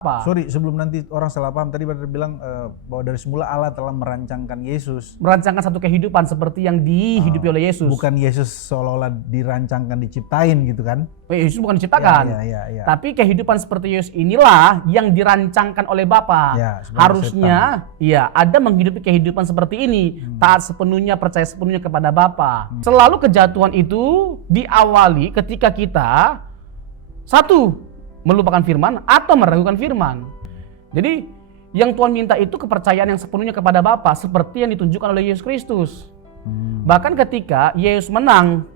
Sorry, sebelum nanti orang salah paham, tadi Brother bilang bahwa dari semula Allah telah merancangkan Yesus. Merancangkan satu kehidupan seperti yang dihidupi oleh Yesus. Bukan Yesus seolah-olah dirancangkan, diciptain gitu kan? Yesus bukan diciptakan. Ya. Tapi kehidupan seperti Yesus inilah yang dirancangkan oleh Bapa. Harusnya ada menghidupi kehidupan seperti ini. Taat sepenuhnya, percaya sepenuhnya kepada Bapa. Selalu kejatuhan itu diawali ketika kita melupakan firman atau meragukan firman. Jadi yang Tuhan minta itu kepercayaan yang sepenuhnya kepada Bapa seperti yang ditunjukkan oleh Yesus Kristus. Bahkan ketika Yesus menang,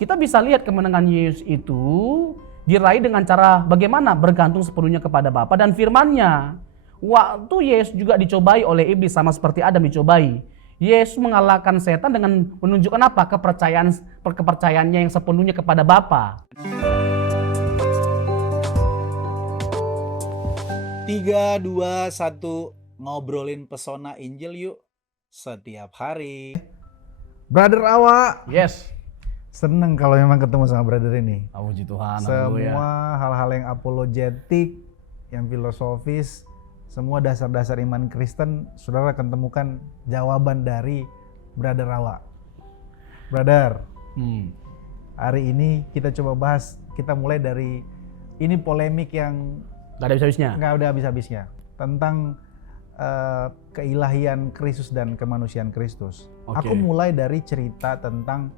kita bisa lihat kemenangan Yesus itu diraih dengan cara bagaimana bergantung sepenuhnya kepada Bapa dan firman-Nya. Waktu Yesus juga dicobai oleh iblis sama seperti Adam dicobai. Yesus mengalahkan setan dengan menunjukkan apa? Kepercayaannya yang sepenuhnya kepada Bapa. 3, 2, 1, ngobrolin pesona Injil yuk setiap hari. Brother Awa. Yes. Seneng kalau memang ketemu sama brother ini. Puji Tuhan. Semua hal-hal yang apologetik, yang filosofis, semua dasar-dasar iman Kristen, saudara akan temukan jawaban dari Brother Awa. Brother, hari ini kita coba bahas, kita mulai dari ini polemik yang Gak ada habis-habisnya? Nggak ada habis-habisnya. Tentang keilahian Kristus dan kemanusiaan Kristus. Okay. Aku mulai dari cerita tentang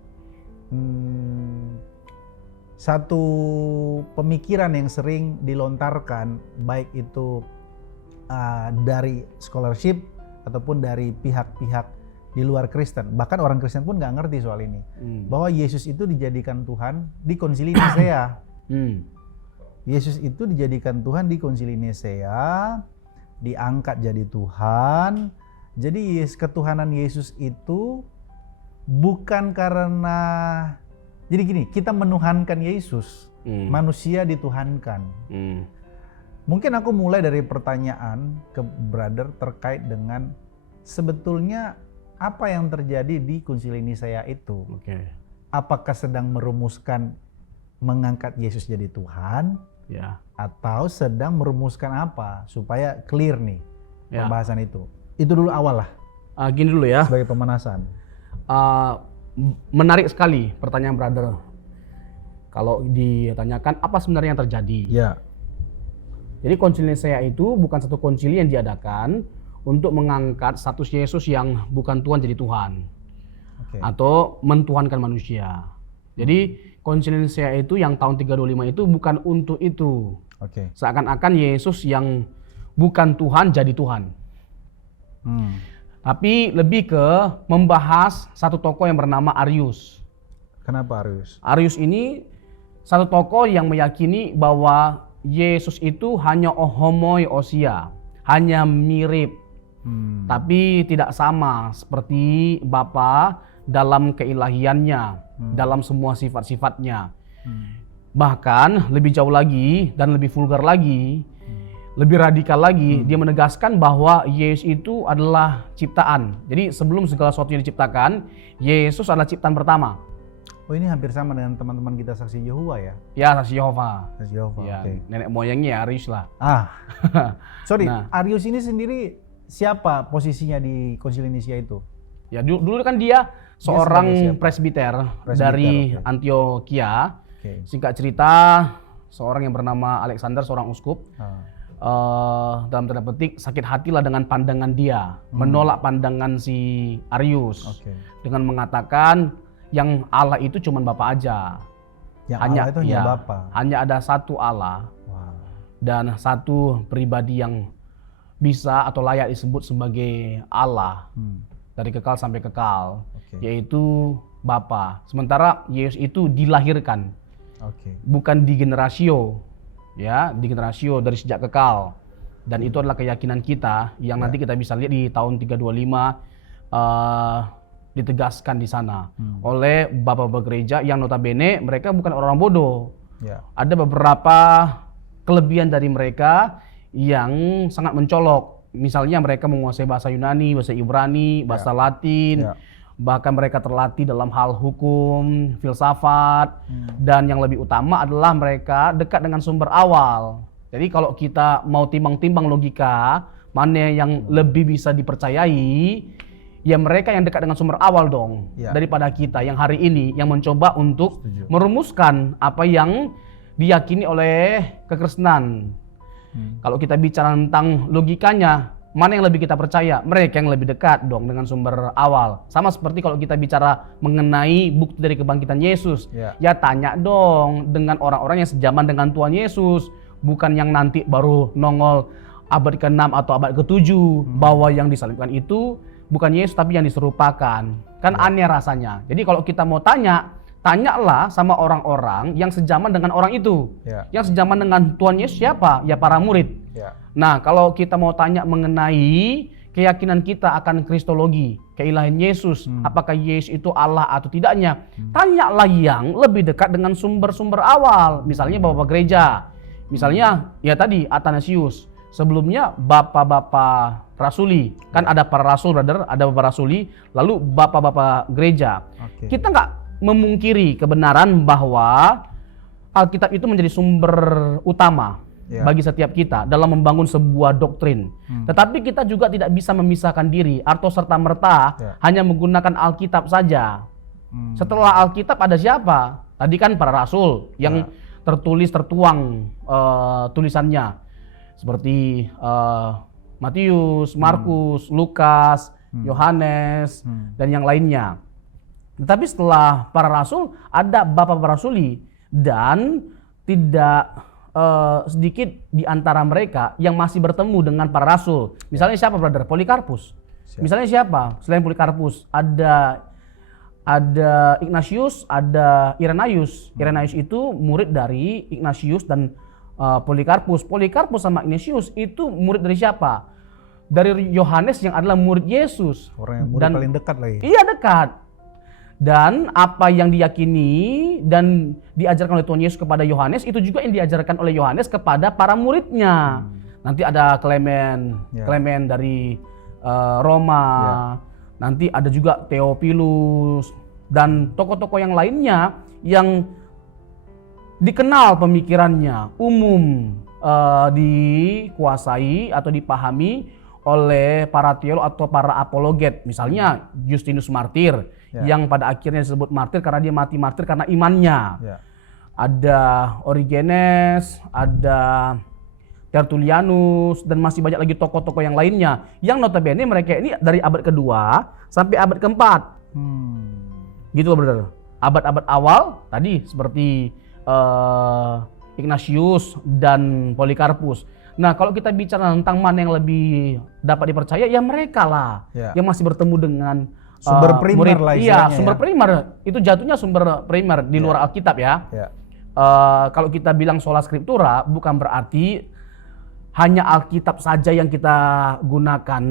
satu pemikiran yang sering dilontarkan, baik itu dari scholarship ataupun dari pihak-pihak di luar Kristen. Bahkan orang Kristen pun nggak ngerti soal ini. Bahwa Yesus itu dijadikan Tuhan di Konsili Nisea. Yesus itu dijadikan Tuhan di Konsili Nisea, diangkat jadi Tuhan. Jadi ketuhanan Yesus itu bukan karena, jadi gini, kita menuhankan Yesus, manusia dituhankan. Mungkin aku mulai dari pertanyaan ke brother terkait dengan sebetulnya apa yang terjadi di Konsili Nisea itu. Apakah sedang merumuskan mengangkat Yesus jadi Tuhan? Atau sedang merumuskan apa supaya clear nih pembahasan itu. Itu dulu awal lah. Gini dulu ya. Sebagai pemanasan. Menarik sekali pertanyaan brother. Kalau ditanyakan apa sebenarnya yang terjadi. Jadi konsili Nisea itu bukan satu konsili yang diadakan untuk mengangkat status Yesus yang bukan Tuhan jadi Tuhan. Atau mentuhankan manusia. Jadi Konsili Nisea itu yang tahun 325 itu bukan untuk itu. Seakan-akan Yesus yang bukan Tuhan jadi Tuhan. Tapi lebih ke membahas satu tokoh yang bernama Arius. Kenapa Arius? Arius ini satu tokoh yang meyakini bahwa Yesus itu hanya homoiousia, hanya mirip. Tapi tidak sama seperti Bapa dalam keilahiannya, dalam semua sifat-sifatnya. Bahkan lebih jauh lagi dan lebih vulgar lagi, lebih radikal lagi, dia menegaskan bahwa Yesus itu adalah ciptaan. Jadi sebelum segala sesuatu yang diciptakan, Yesus adalah ciptaan pertama. Oh, ini hampir sama dengan teman-teman kita saksi Yehova ya? Ya, saksi Yehova. Saksi Yehova, ya, nenek moyangnya Arius lah. Sorry, Arius ini sendiri siapa posisinya di Konsili Nisea itu? Ya dulu kan dia seorang presbiter dari Antioquia. Singkat cerita, seorang yang bernama Alexander, seorang uskup, dalam tanda petik sakit hatilah dengan pandangan dia, menolak pandangan si Arius, dengan mengatakan yang Allah itu cuma Bapa aja. Allah itu hanya Bapa. Hanya ada satu Allah dan satu pribadi yang bisa atau layak disebut sebagai Allah. Dari kekal sampai kekal, yaitu Bapa. Sementara Yesus itu dilahirkan, bukan digenerasio, ya, digenerasio dari sejak kekal. Dan itu adalah keyakinan kita yang nanti kita bisa lihat di tahun 325 ditegaskan di sana oleh bapak-bapak gereja yang notabene mereka bukan orang bodoh. Ada beberapa kelebihan dari mereka yang sangat mencolok. Misalnya mereka menguasai bahasa Yunani, bahasa Ibrani, bahasa Latin, bahkan mereka terlatih dalam hal hukum, filsafat, dan yang lebih utama adalah mereka dekat dengan sumber awal. Jadi kalau kita mau timbang-timbang logika, mana yang lebih bisa dipercayai, ya mereka yang dekat dengan sumber awal dong. Ya. Daripada kita yang hari ini yang mencoba untuk Setuju. merumuskan apa yang diyakini oleh kekristenan. Kalau kita bicara tentang logikanya, mana yang lebih kita percaya? Mereka yang lebih dekat dong dengan sumber awal. Sama seperti kalau kita bicara mengenai bukti dari kebangkitan Yesus. Ya. Ya tanya dong dengan orang-orang yang sejaman dengan Tuhan Yesus. Bukan yang nanti baru nongol abad ke-6 atau abad ke-7. Bahwa yang disalibkan itu bukan Yesus tapi yang diserupakan. Kan aneh rasanya. Jadi kalau kita mau tanya, tanyalah sama orang-orang yang sejaman dengan orang itu. Ya. Yang sejaman dengan Tuhan Yesus siapa? Ya para murid. Ya. Nah, kalau kita mau tanya mengenai keyakinan kita akan kristologi, keilahian Yesus, apakah Yesus itu Allah atau tidaknya, tanyalah yang lebih dekat dengan sumber-sumber awal. Misalnya Bapak Gereja, misalnya ya tadi Athanasius, sebelumnya Bapak-Bapak Rasuli, kan ada para rasul, brother, ada Bapak Rasuli, lalu Bapak-Bapak Gereja. Oke. Kita nggak memungkiri kebenaran bahwa Alkitab itu menjadi sumber utama Ya. bagi setiap kita dalam membangun sebuah doktrin. Tetapi kita juga tidak bisa memisahkan diri atau serta-merta Ya. hanya menggunakan Alkitab saja. Setelah Alkitab ada siapa? Tadi kan para rasul yang tertuang tulisannya seperti Matius, Markus, Lukas, Yohanes, dan yang lainnya. Tetapi setelah para rasul ada Bapak Rasuli dan tidak sedikit di antara mereka yang masih bertemu dengan para rasul. Misalnya siapa, brother? Polikarpus. Misalnya siapa? Selain Polikarpus ada Ignatius, ada Irenaeus. Irenaeus itu murid dari Ignatius dan Polikarpus. Polikarpus sama Ignatius itu murid dari siapa? Dari Yohanes yang adalah murid Yesus. Orang yang murid Dan- paling dekat lagi. Iya, dekat. Dan apa yang diyakini dan diajarkan oleh Tuhan Yesus kepada Yohanes itu juga yang diajarkan oleh Yohanes kepada para muridnya. Nanti ada Clement, Ya. Clement dari Roma. Nanti ada juga Theophilus dan tokoh-tokoh yang lainnya yang dikenal pemikirannya, umum dikuasai atau dipahami oleh para teolog atau para apologet. Misalnya Justinus Martir, yang pada akhirnya disebut martir karena dia mati martir karena imannya. Ya. Ada Origenes, ada Tertullianus, dan masih banyak lagi tokoh-tokoh yang lainnya. Yang notabene mereka ini dari abad kedua sampai abad keempat. Gitu, brother. Abad-abad awal tadi seperti Ignatius dan Polikarpus. Nah, kalau kita bicara tentang mana yang lebih dapat dipercaya, ya mereka lah Ya. yang masih bertemu dengan Sumber primer lah Iya, istilahnya sumber ya. primer. Itu jatuhnya sumber primer di luar Alkitab ya. Ya. Kalau kita bilang sola scriptura, bukan berarti hanya Alkitab saja yang kita gunakan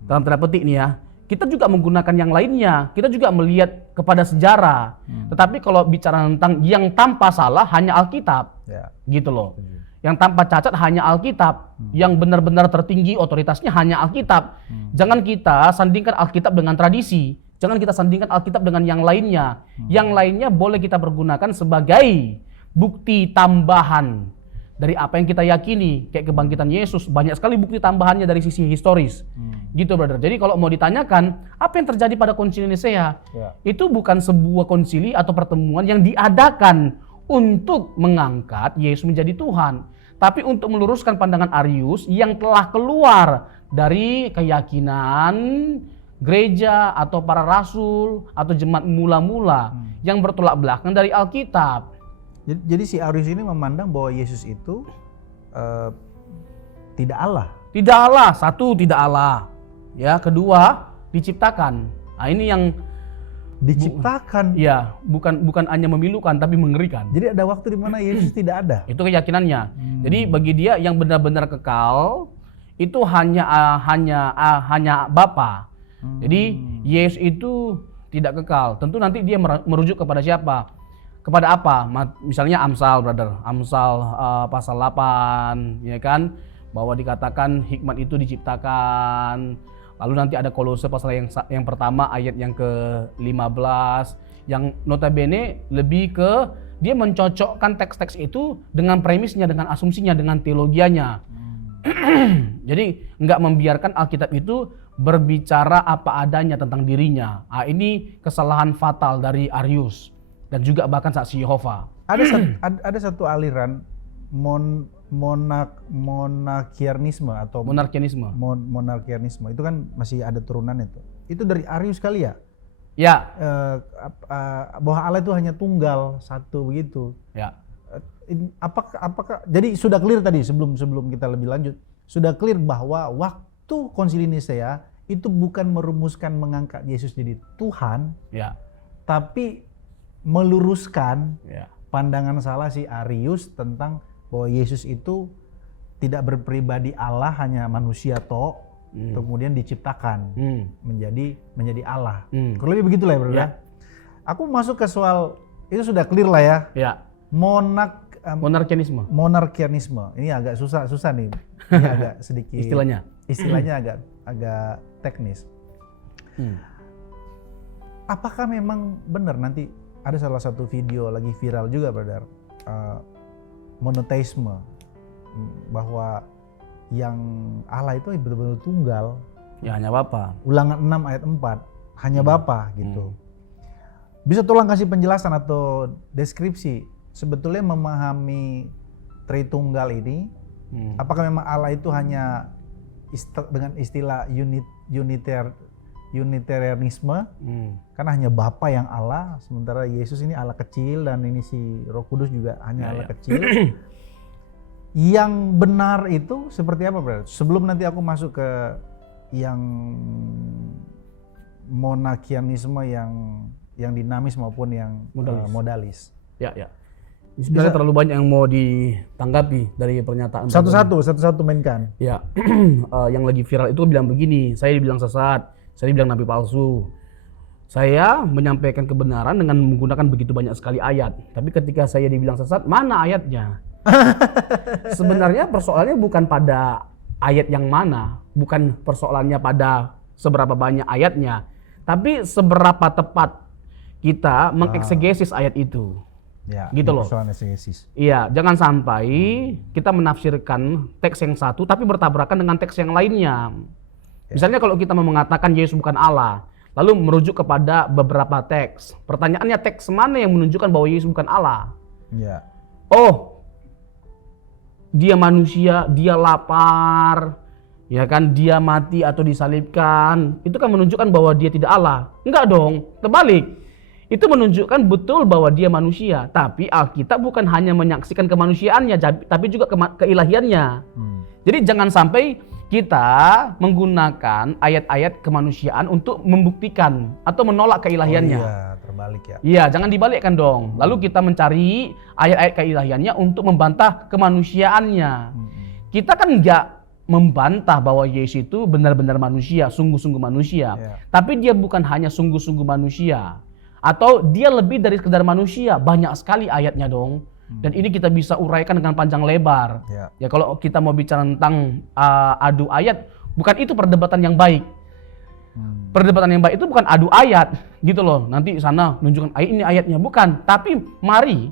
dalam tanda petik nih ya. Kita juga menggunakan yang lainnya. Kita juga melihat kepada sejarah. Tetapi kalau bicara tentang yang tanpa salah hanya Alkitab, Ya. gitu loh. Yang tanpa cacat hanya Alkitab. Yang benar-benar tertinggi otoritasnya hanya Alkitab. Jangan kita sandingkan Alkitab dengan tradisi. Jangan kita sandingkan Alkitab dengan yang lainnya. Yang lainnya boleh kita pergunakan sebagai bukti tambahan dari apa yang kita yakini. Kayak kebangkitan Yesus, banyak sekali bukti tambahannya dari sisi historis. Gitu, brother. Jadi kalau mau ditanyakan, apa yang terjadi pada konsili Nisea? Ya. Itu bukan sebuah konsili atau pertemuan yang diadakan untuk mengangkat Yesus menjadi Tuhan, tapi untuk meluruskan pandangan Arius yang telah keluar dari keyakinan gereja atau para rasul atau jemaat mula-mula yang bertolak belakang dari Alkitab. Jadi si Arius ini memandang bahwa Yesus itu tidak Allah. Tidak Allah, satu tidak Allah. Ya, kedua diciptakan. Nah, ini yang Diciptakan. ya bukan hanya memilukan tapi mengerikan. Jadi ada waktu di mana Yesus tidak ada. Itu keyakinannya. Jadi bagi dia yang benar-benar kekal itu hanya Bapa. Jadi Yesus itu tidak kekal. Tentu nanti dia merujuk kepada siapa? Kepada apa? Misalnya Amsal, brother. Amsal pasal 8, ya kan? Bahwa dikatakan hikmat itu diciptakan. Lalu nanti ada Kolose pasal yang pertama ayat yang ke-15 yang notabene lebih ke dia mencocokkan teks-teks itu dengan premisnya, dengan asumsinya, dengan teologianya. Jadi nggak membiarkan Alkitab itu berbicara apa adanya tentang dirinya. Ini kesalahan fatal dari Arius dan juga bahkan saksi Yehova. Ada satu aliran monarkianisme atau monarkianisme itu kan masih ada turunan itu dari Arius kali ya? Ya. Bahwa Allah itu hanya tunggal satu begitu. Ya. Apakah jadi sudah clear tadi sebelum kita lebih lanjut sudah clear bahwa waktu Konsili Nisea itu bukan merumuskan mengangkat Yesus jadi Tuhan, ya, tapi meluruskan ya, pandangan salah si Arius tentang bahwa Yesus itu tidak berpribadi Allah, hanya manusia kemudian diciptakan menjadi Allah. Kurang lebih begitulah ya, Bro. Ya. Aku masuk ke soal itu sudah clear lah ya. Ya. Monarkianisme. Ini agak susah nih. Ini agak sedikit istilahnya agak teknis. Apakah memang benar nanti ada salah satu video lagi viral juga, Brother, monoteisme, bahwa yang Allah itu betul-betul tunggal. Ya, hanya Bapa. Ulangan 6 ayat 4, hanya Bapa gitu. Bisa tolong kasih penjelasan atau deskripsi sebetulnya memahami Tritunggal ini? Apakah memang Allah itu hanya dengan istilah Unitarianisme, karena hanya Bapa yang Allah, sementara Yesus ini Allah kecil dan ini si Roh Kudus juga hanya Allah kecil. Yang benar itu seperti apa, Bro? Sebelum nanti aku masuk ke yang monarkianisme yang dinamis maupun yang modalis. Ya. Sebenarnya terlalu banyak yang mau ditanggapi dari pernyataan. Satu-satu mainkan. Ya, yang lagi viral itu bilang begini, saya dibilang sesat, saya dibilang nabi palsu. Saya menyampaikan kebenaran dengan menggunakan begitu banyak sekali ayat. Tapi ketika saya dibilang sesat, mana ayatnya? Sebenarnya persoalannya bukan pada ayat yang mana, bukan persoalannya pada seberapa banyak ayatnya, tapi seberapa tepat kita mengeksegesis ayat itu. Ya, gitu loh. Iya, jangan sampai kita menafsirkan teks yang satu tapi bertabrakan dengan teks yang lainnya. Ya. Misalnya kalau kita mau mengatakan Yesus bukan Allah, lalu merujuk kepada beberapa teks. Pertanyaannya, teks mana yang menunjukkan bahwa Yesus bukan Allah? Ya. Oh, dia manusia, dia lapar, ya kan, dia mati atau disalibkan. Itu kan menunjukkan bahwa dia tidak Allah. Enggak dong, terbalik. Itu menunjukkan betul bahwa dia manusia, tapi Alkitab bukan hanya menyaksikan kemanusiaannya, tapi juga keilahiannya. Jadi jangan sampai kita menggunakan ayat-ayat kemanusiaan untuk membuktikan atau menolak keilahiannya. Oh iya, terbalik ya. Iya, jangan dibalikkan dong. Lalu kita mencari ayat-ayat keilahiannya untuk membantah kemanusiaannya. Kita kan nggak membantah bahwa Yesus itu benar-benar manusia, sungguh-sungguh manusia. Tapi dia bukan hanya sungguh-sungguh manusia. Atau dia lebih dari sekedar manusia, banyak sekali ayatnya dong. Dan ini kita bisa uraikan dengan panjang lebar. Ya kalau kita mau bicara tentang adu ayat, bukan itu perdebatan yang baik. Perdebatan yang baik itu bukan adu ayat, gitu loh. Nanti sana nunjukkan ini ayatnya, bukan. Tapi mari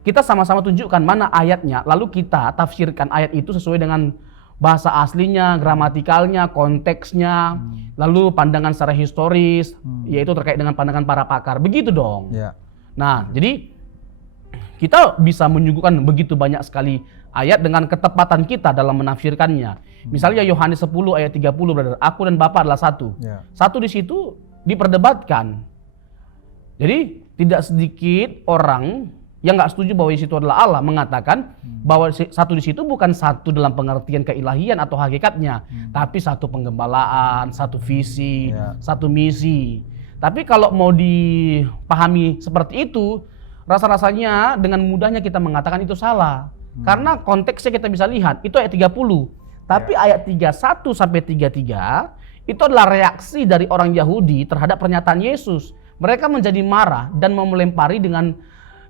kita sama-sama tunjukkan mana ayatnya, lalu kita tafsirkan ayat itu sesuai dengan bahasa aslinya, gramatikalnya, konteksnya, lalu pandangan secara historis, yaitu terkait dengan pandangan para pakar. Begitu dong. Nah, jadi kita bisa menyuguhkan begitu banyak sekali ayat dengan ketepatan kita dalam menafsirkannya. Misalnya Yohanes 10 ayat 30, brother, aku dan Bapa adalah satu. Satu di situ diperdebatkan. Jadi tidak sedikit orang yang nggak setuju bahwa Yesus itu adalah Allah mengatakan bahwa satu di situ bukan satu dalam pengertian keilahian atau hakikatnya, tapi satu penggembalaan, satu visi, satu misi. Tapi kalau mau dipahami seperti itu, rasa-rasanya dengan mudahnya kita mengatakan itu salah. Karena konteksnya kita bisa lihat, itu ayat 30. Tapi ayat 31 sampai 33 itu adalah reaksi dari orang Yahudi terhadap pernyataan Yesus. Mereka menjadi marah dan mau melempari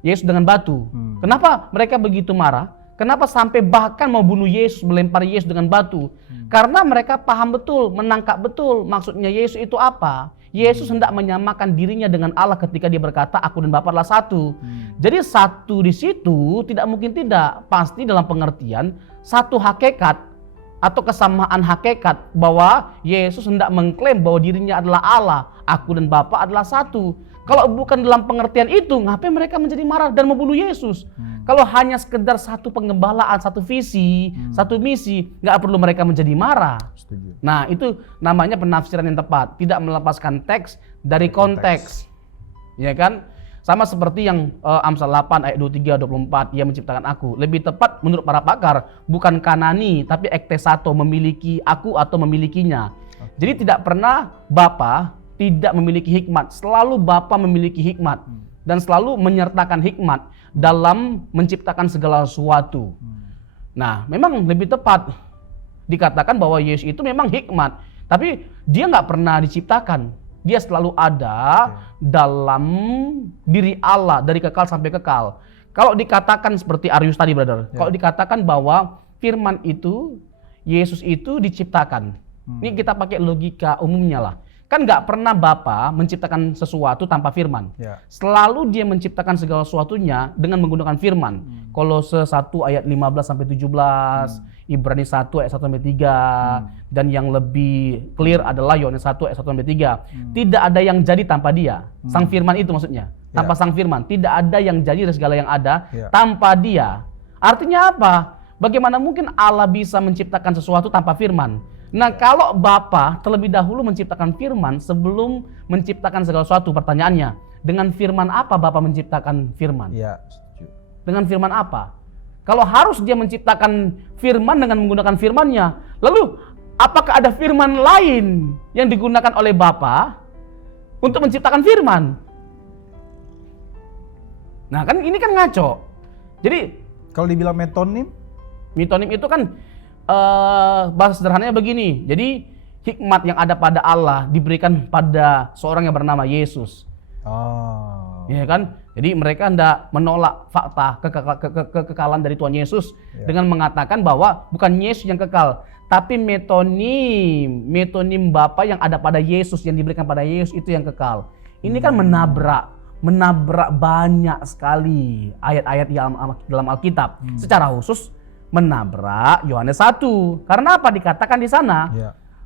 Yesus dengan batu. Kenapa mereka begitu marah? Kenapa sampai bahkan mau bunuh Yesus, melempar Yesus dengan batu? Karena mereka paham betul, menangkap betul maksudnya Yesus itu apa. Yesus hendak menyamakan dirinya dengan Allah ketika dia berkata, aku dan Bapa adalah satu. Jadi satu di situ tidak mungkin tidak. Pasti dalam pengertian satu hakikat atau kesamaan hakikat bahwa Yesus hendak mengklaim bahwa dirinya adalah Allah. Aku dan Bapa adalah satu. Kalau bukan dalam pengertian itu, ngapain mereka menjadi marah dan membunuh Yesus? Kalau hanya sekedar satu pengembalaan, satu visi, satu misi, nggak perlu mereka menjadi marah. Setuju. Nah, itu namanya penafsiran yang tepat, tidak melepaskan teks dari konteks. Ya kan? Sama seperti yang Amsal 8 ayat 23-24, ia menciptakan aku. Lebih tepat menurut para pakar, bukan kanani, tapi ektesato, memiliki aku atau memilikinya. Jadi tidak pernah Bapa tidak memiliki hikmat, selalu Bapa memiliki hikmat dan selalu menyertakan hikmat dalam menciptakan segala sesuatu. Nah, memang lebih tepat dikatakan bahwa Yesus itu memang hikmat, tapi dia nggak pernah diciptakan. Dia selalu ada dalam diri Allah dari kekal sampai kekal. Kalau dikatakan seperti Arius tadi, brother, kalau dikatakan bahwa firman itu, Yesus itu diciptakan. Ini kita pakai logika umumnya lah. Kan nggak pernah Bapa menciptakan sesuatu tanpa firman. Selalu dia menciptakan segala sesuatunya dengan menggunakan firman. Kolose 1 ayat 15-17, Ibrani 1 ayat 1-3, dan yang lebih clear adalah Yohanes 1 ayat 1-3. Tidak ada yang jadi tanpa dia. Sang firman itu maksudnya. Tanpa sang firman. Tidak ada yang jadi dari segala yang ada tanpa dia. Artinya apa? Bagaimana mungkin Allah bisa menciptakan sesuatu tanpa firman? Nah, kalau Bapa terlebih dahulu menciptakan firman sebelum menciptakan segala sesuatu, pertanyaannya, dengan firman apa Bapa menciptakan firman? Ya, setuju. Dengan firman apa? Kalau harus dia menciptakan firman dengan menggunakan firman-Nya, lalu apakah ada firman lain yang digunakan oleh Bapa untuk menciptakan firman? Nah, kan ini kan ngaco. Jadi Kalau dibilang metonim, itu kan bahasa sederhananya begini. Jadi hikmat yang ada pada Allah diberikan pada seorang yang bernama Yesus. Ya kan? Jadi mereka hendak menolak fakta kekekalan dari Tuhan Yesus dengan mengatakan bahwa bukan Yesus yang kekal, tapi metonim Bapa yang ada pada Yesus, yang diberikan pada Yesus itu yang kekal. Ini kan menabrak banyak sekali ayat-ayat dalam Alkitab. Secara khusus menabrak Yohanes 1. Karena apa dikatakan di sana?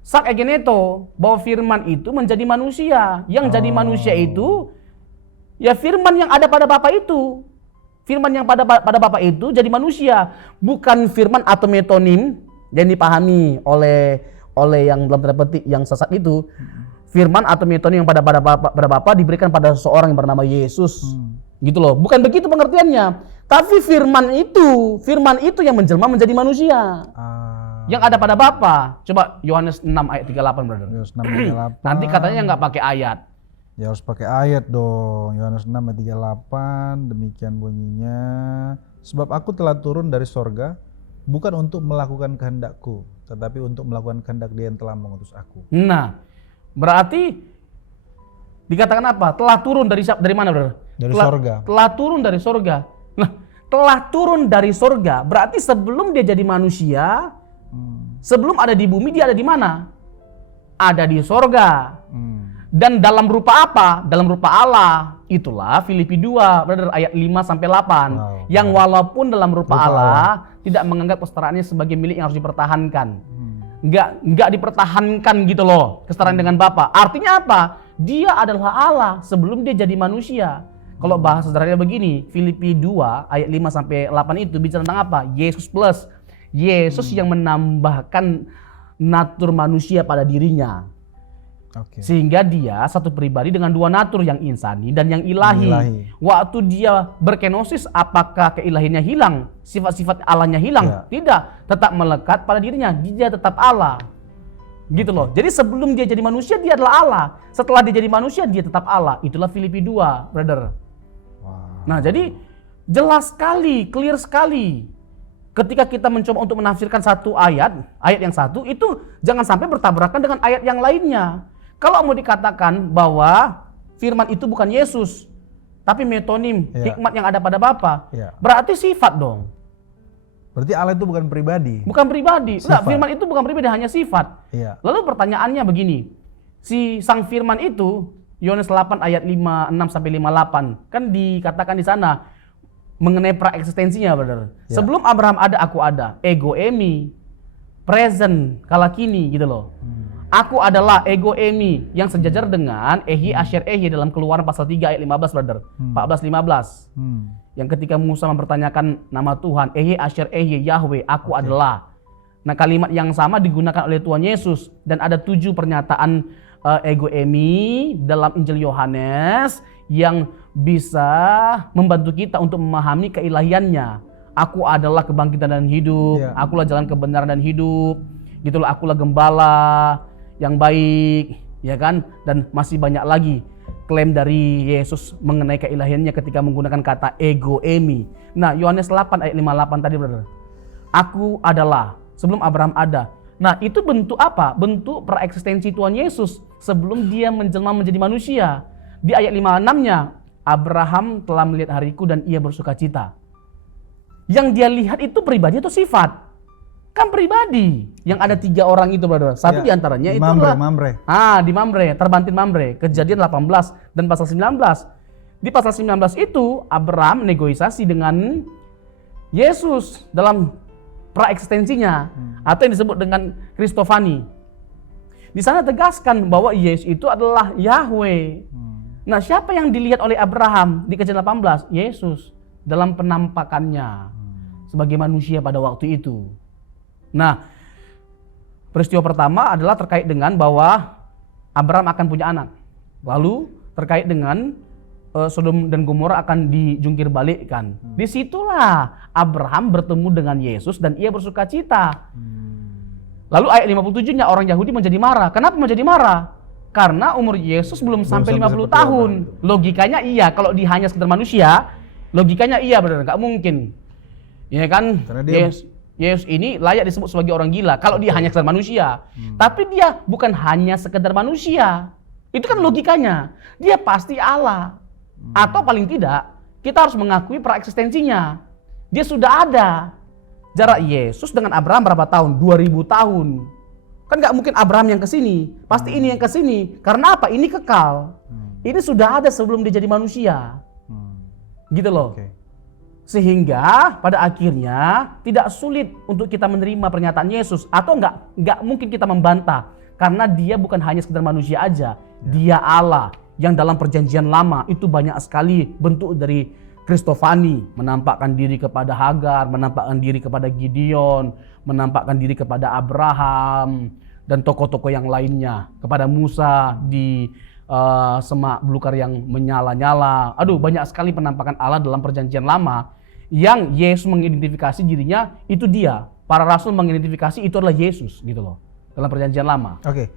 Sak egeneto, bahwa firman itu menjadi manusia. Yang jadi manusia itu ya firman yang ada pada Bapa itu. Firman yang pada Bapa itu jadi manusia, bukan firman atau metonim yang dipahami oleh yang dalam tanda petik yang sesat itu. Firman atau metonim yang pada Bapa diberikan pada seorang yang bernama Yesus. Gitu loh. Bukan begitu pengertiannya. Tapi firman itu yang menjelma menjadi manusia. Yang ada pada Bapa. Coba Yohanes 6 ayat 38, brother. Yohanes 6 ayat 38. Nanti katanya nggak pakai ayat. Ya harus pakai ayat dong. Yohanes 6 ayat 38, demikian bunyinya. Sebab aku telah turun dari sorga, bukan untuk melakukan kehendakku, tetapi untuk melakukan kehendak Dia yang telah mengutus aku. Nah, berarti dikatakan apa? Telah turun dari mana, brother? Dari sorga. Telah turun dari sorga. Nah, telah turun dari sorga berarti sebelum dia jadi manusia, sebelum ada di bumi, dia ada di mana? Ada di sorga. Dan dalam rupa apa? Dalam rupa Allah. Itulah Filipi 2, brother, ayat 5-8. Yang walaupun dalam rupa Allah tidak menganggap kesetaraannya sebagai milik yang harus dipertahankan. Enggak dipertahankan gitu loh, kesetaraan dengan Bapa. Artinya apa? Dia adalah Allah sebelum dia jadi manusia. Kalau bahasa sederhananya begini, Filipi 2 ayat 5-8 itu bicara tentang apa? Yesus plus. Yesus yang menambahkan natur manusia pada dirinya. Sehingga dia satu pribadi dengan dua natur, yang insani dan yang ilahi. Waktu dia berkenosis, apakah keilahiannya hilang? Sifat-sifat Allahnya hilang? Tidak, tetap melekat pada dirinya. Dia tetap Allah. Gitu loh. Jadi sebelum dia jadi manusia, dia adalah Allah. Setelah dia jadi manusia, dia tetap Allah. Itulah Filipi 2, brother. Nah, jadi jelas sekali, clear sekali. Ketika kita mencoba untuk menafsirkan satu ayat yang satu, itu jangan sampai bertabrakan dengan ayat yang lainnya. Kalau mau dikatakan bahwa firman itu bukan Yesus, tapi metonim, hikmat yang ada pada Bapa, berarti sifat dong. Berarti Allah itu bukan pribadi. Bukan pribadi. Enggak, Sifat. firman itu bukan pribadi, hanya sifat. Iya. Lalu pertanyaannya begini. Si sang firman itu, Yohanes 8 ayat 56 sampai 58, kan dikatakan di sana mengenai praeksistensinya, brother. Ya. Sebelum Abraham ada, aku ada. Ego emi, present, kala kini gitu loh. Aku adalah ego emi yang sejajar dengan ehi asher ehi dalam Keluaran pasal 3 ayat 15, brother. 14-15. Yang ketika Musa mempertanyakan nama Tuhan, ehi asher ehi Yahweh, aku adalah. Nah, kalimat yang sama digunakan oleh Tuhan Yesus dan ada 7 pernyataan ego emi dalam Injil Yohanes yang bisa membantu kita untuk memahami keilahiannya. Aku adalah kebangkitan dan hidup, Ya. akulah jalan kebenaran dan hidup, gitulah, akulah gembala yang baik, ya kan? Dan masih banyak lagi klaim dari Yesus mengenai keilahiannya ketika menggunakan kata ego emi. Nah, Yohanes 8 ayat 58 tadi, brother. Aku adalah, sebelum Abraham ada. Nah, itu bentuk apa? Bentuk praeksistensi Tuhan Yesus sebelum dia menjelma menjadi manusia. Di ayat 56-nya, Abraham telah melihat hariku dan ia bersuka cita. Yang dia lihat itu pribadi atau sifat? Kan pribadi. Yang ada 3 orang itu, brother. Satu Ya. diantaranya itu Mamre. di Mamre, terbantin Mamre. Kejadian 18 dan pasal 19. Di pasal 19 itu, Abraham negosiasi dengan Yesus dalam praeksistensinya. Atau yang disebut dengan Kristofani. Di sana tegaskan bahwa Yesus itu adalah Yahweh. Nah, siapa yang dilihat oleh Abraham di Kejadian 18? Yesus dalam penampakannya sebagai manusia pada waktu itu. Nah, peristiwa pertama adalah terkait dengan bahwa Abraham akan punya anak. Lalu terkait dengan Sodom dan Gomora akan dijungkir balikkan. Disitulah Abraham bertemu dengan Yesus dan ia bersuka cita. Lalu ayat 57-nya orang Yahudi menjadi marah. Kenapa menjadi marah? Karena umur Yesus belum sampai 50 tahun. Logikanya iya, kalau dia hanya sekedar manusia, logikanya iya, benar, nggak mungkin. Ya kan? Karena dia Yesus ini layak disebut sebagai orang gila kalau dia hanya sekedar manusia. Tapi dia bukan hanya sekedar manusia. Itu kan logikanya. Dia pasti Allah. Atau paling tidak, kita harus mengakui praeksistensinya. Dia sudah ada. Jarak Yesus dengan Abraham berapa tahun? 2000 tahun. Kan nggak mungkin Abraham yang ke sini. Pasti ini yang ke sini. Karena apa? Ini kekal. Ini sudah ada sebelum dia jadi manusia. Gitu loh. Oke. Sehingga pada akhirnya tidak sulit untuk kita menerima pernyataan Yesus, atau nggak mungkin kita membantah karena dia bukan hanya sekedar manusia aja, dia Allah yang dalam perjanjian lama itu banyak sekali bentuk dari Kristofani, menampakkan diri kepada Hagar, menampakkan diri kepada Gideon, menampakkan diri kepada Abraham dan tokoh-tokoh yang lainnya, kepada Musa di semak belukar yang menyala-nyala. Aduh, banyak sekali penampakan Allah dalam perjanjian lama yang Yesus mengidentifikasi dirinya itu dia. Para rasul mengidentifikasi itu adalah Yesus gitu loh dalam perjanjian lama. Oke.